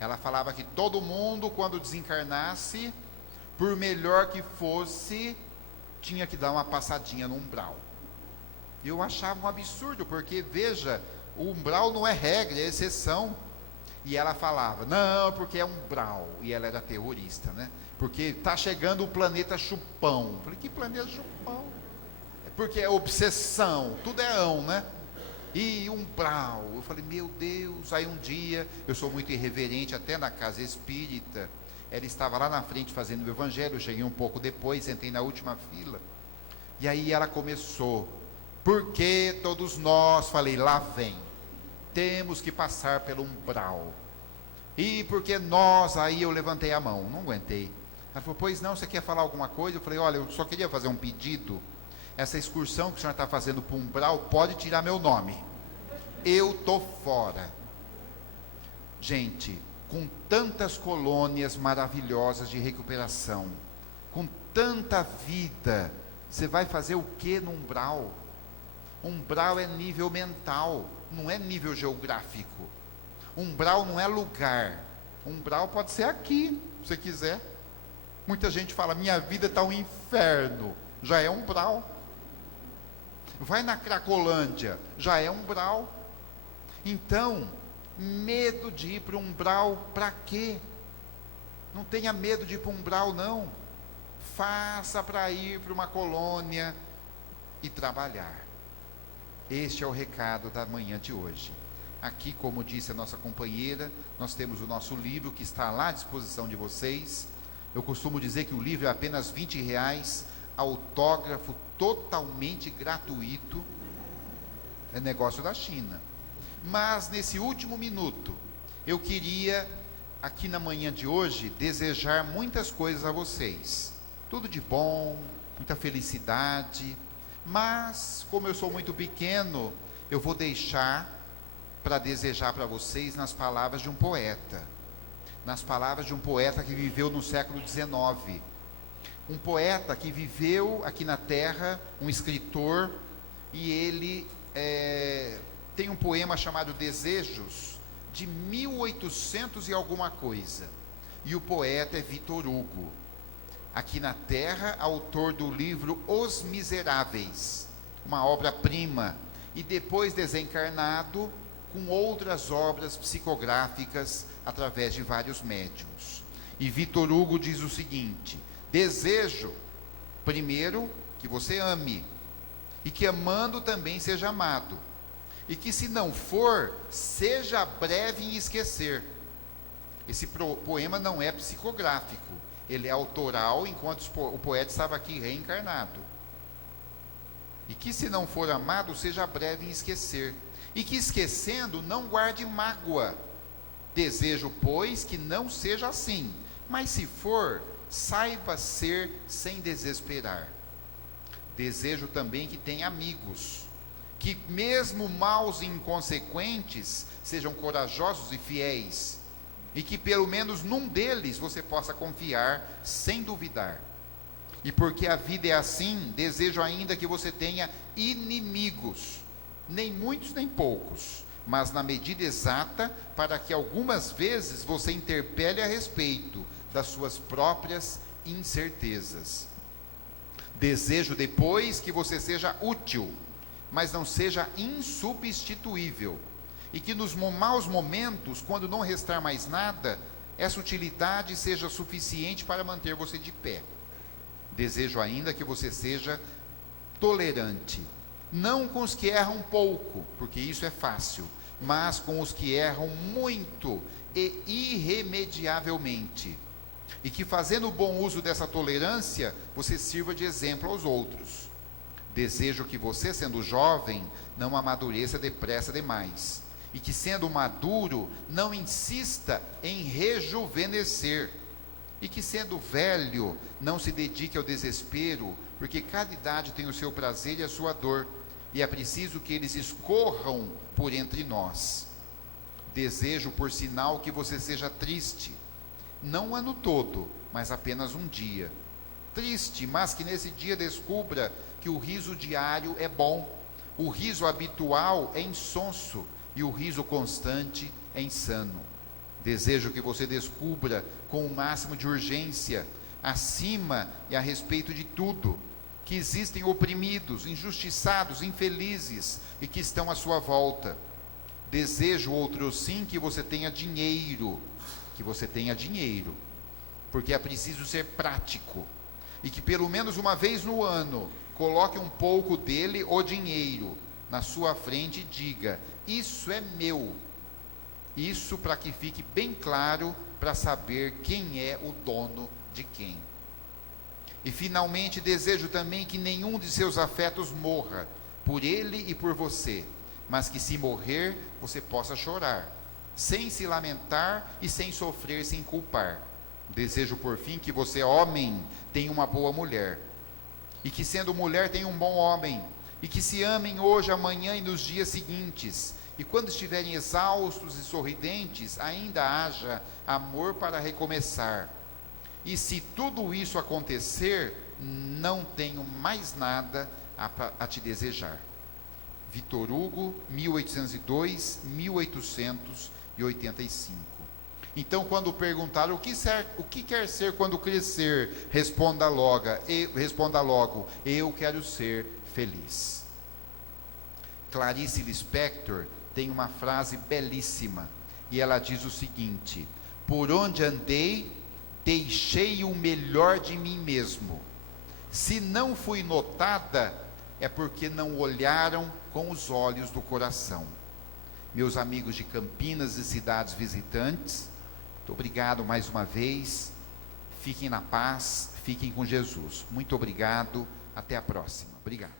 Ela falava que todo mundo, quando desencarnasse, por melhor que fosse, tinha que dar uma passadinha no umbral. Eu achava um absurdo, porque veja, o umbral não é regra, é exceção. E ela falava, não, porque é umbral. E ela era terrorista, né? Porque está chegando o planeta chupão. Eu falei, que planeta chupão? É porque é obsessão, tudo é ão, né? E umbral. Eu falei, meu Deus. Aí um dia, eu sou muito irreverente, até na casa espírita, ela estava lá na frente fazendo o evangelho, eu cheguei um pouco depois, sentei na última fila. E aí ela começou, porque todos nós, falei, lá vem. Temos que passar pelo umbral. E porque nós, aí eu levantei a mão, não aguentei. Ela falou, pois não, você quer falar alguma coisa? Eu falei, olha, eu só queria fazer um pedido. Essa excursão que o senhor está fazendo para o umbral, pode tirar meu nome. Eu estou fora. Gente, com tantas colônias maravilhosas de recuperação, com tanta vida, você vai fazer o que no umbral? Umbral é nível mental, não é nível geográfico. Umbral não é lugar. Umbral pode ser aqui, se você quiser. Muita gente fala, minha vida está um inferno. Já é umbral. Vai na Cracolândia, já é umbral. Então, medo de ir para o umbral, para quê? Não tenha medo de ir para o umbral, não. Faça para ir para uma colônia e trabalhar. Este é o recado da manhã de hoje. Aqui, como disse a nossa companheira, nós temos o nosso livro que está lá à disposição de vocês. Eu costumo dizer que o livro é apenas R$20, autógrafo totalmente gratuito. É negócio da China. Mas nesse último minuto, eu queria, aqui na manhã de hoje, desejar muitas coisas a vocês. Tudo de bom, muita felicidade. Mas, como eu sou muito pequeno, eu vou deixar para desejar para vocês nas palavras de um poeta. Nas palavras de um poeta que viveu no século XIX. Um poeta que viveu aqui na Terra, um escritor, e ele tem um poema chamado Desejos, de 1800 e alguma coisa. E o poeta é Victor Hugo. Aqui na Terra, autor do livro Os Miseráveis, uma obra-prima, e depois desencarnado com outras obras psicográficas através de vários médiuns. E Victor Hugo diz o seguinte: desejo, primeiro, que você ame, e que amando também seja amado, e que se não for, seja breve em esquecer. Esse poema não é psicográfico, ele é autoral, enquanto o poeta estava aqui reencarnado. E que se não for amado, seja breve em esquecer, e que esquecendo não guarde mágoa. Desejo, pois, que não seja assim, mas se for, saiba ser sem desesperar. Desejo também que tenha amigos, que mesmo maus e inconsequentes, sejam corajosos e fiéis, e que pelo menos num deles você possa confiar sem duvidar. E porque a vida é assim, desejo ainda que você tenha inimigos, nem muitos nem poucos, mas na medida exata, para que algumas vezes você interpele a respeito das suas próprias incertezas. Desejo depois que você seja útil, mas não seja insubstituível, e que nos maus momentos, quando não restar mais nada, essa utilidade seja suficiente para manter você de pé. Desejo ainda que você seja tolerante, não com os que erram pouco, porque isso é fácil, mas com os que erram muito e irremediavelmente, e que fazendo bom uso dessa tolerância, você sirva de exemplo aos outros. Desejo que você, sendo jovem, não amadureça depressa demais, e que sendo maduro, não insista em rejuvenescer, e que sendo velho, não se dedique ao desespero, porque cada idade tem o seu prazer e a sua dor, e é preciso que eles escorram por entre nós. Desejo, por sinal, que você seja triste, não o ano todo, mas apenas um dia. Triste, mas que nesse dia descubra que o riso diário é bom, o riso habitual é insonso, e o riso constante é insano. Desejo que você descubra com o máximo de urgência, acima e a respeito de tudo, que existem oprimidos, injustiçados, infelizes e que estão à sua volta. Desejo, outro sim, que você tenha dinheiro, porque é preciso ser prático, e que pelo menos uma vez no ano, coloque um pouco dele, o dinheiro, na sua frente e diga: isso é meu. Isso para que fique bem claro, para saber quem é o dono de quem. E finalmente desejo também que nenhum de seus afetos morra, por ele e por você, mas que se morrer, você possa chorar, sem se lamentar e sem sofrer, sem culpar. Desejo por fim que você, homem, tenha uma boa mulher, e que sendo mulher tenha um bom homem, e que se amem hoje, amanhã e nos dias seguintes, e quando estiverem exaustos e sorridentes, ainda haja amor para recomeçar. E se tudo isso acontecer, não tenho mais nada a te desejar. Vitor Hugo, 1802, 1885. Então, quando perguntaram o que quer ser quando crescer, responda logo, eu quero ser feliz. Clarice Lispector tem uma frase belíssima, e ela diz o seguinte: por onde andei, deixei o melhor de mim mesmo. Se não fui notada, é porque não olharam com os olhos do coração. Meus amigos de Campinas e cidades visitantes, muito obrigado mais uma vez. Fiquem na paz, fiquem com Jesus. Muito obrigado, até a próxima. Obrigado.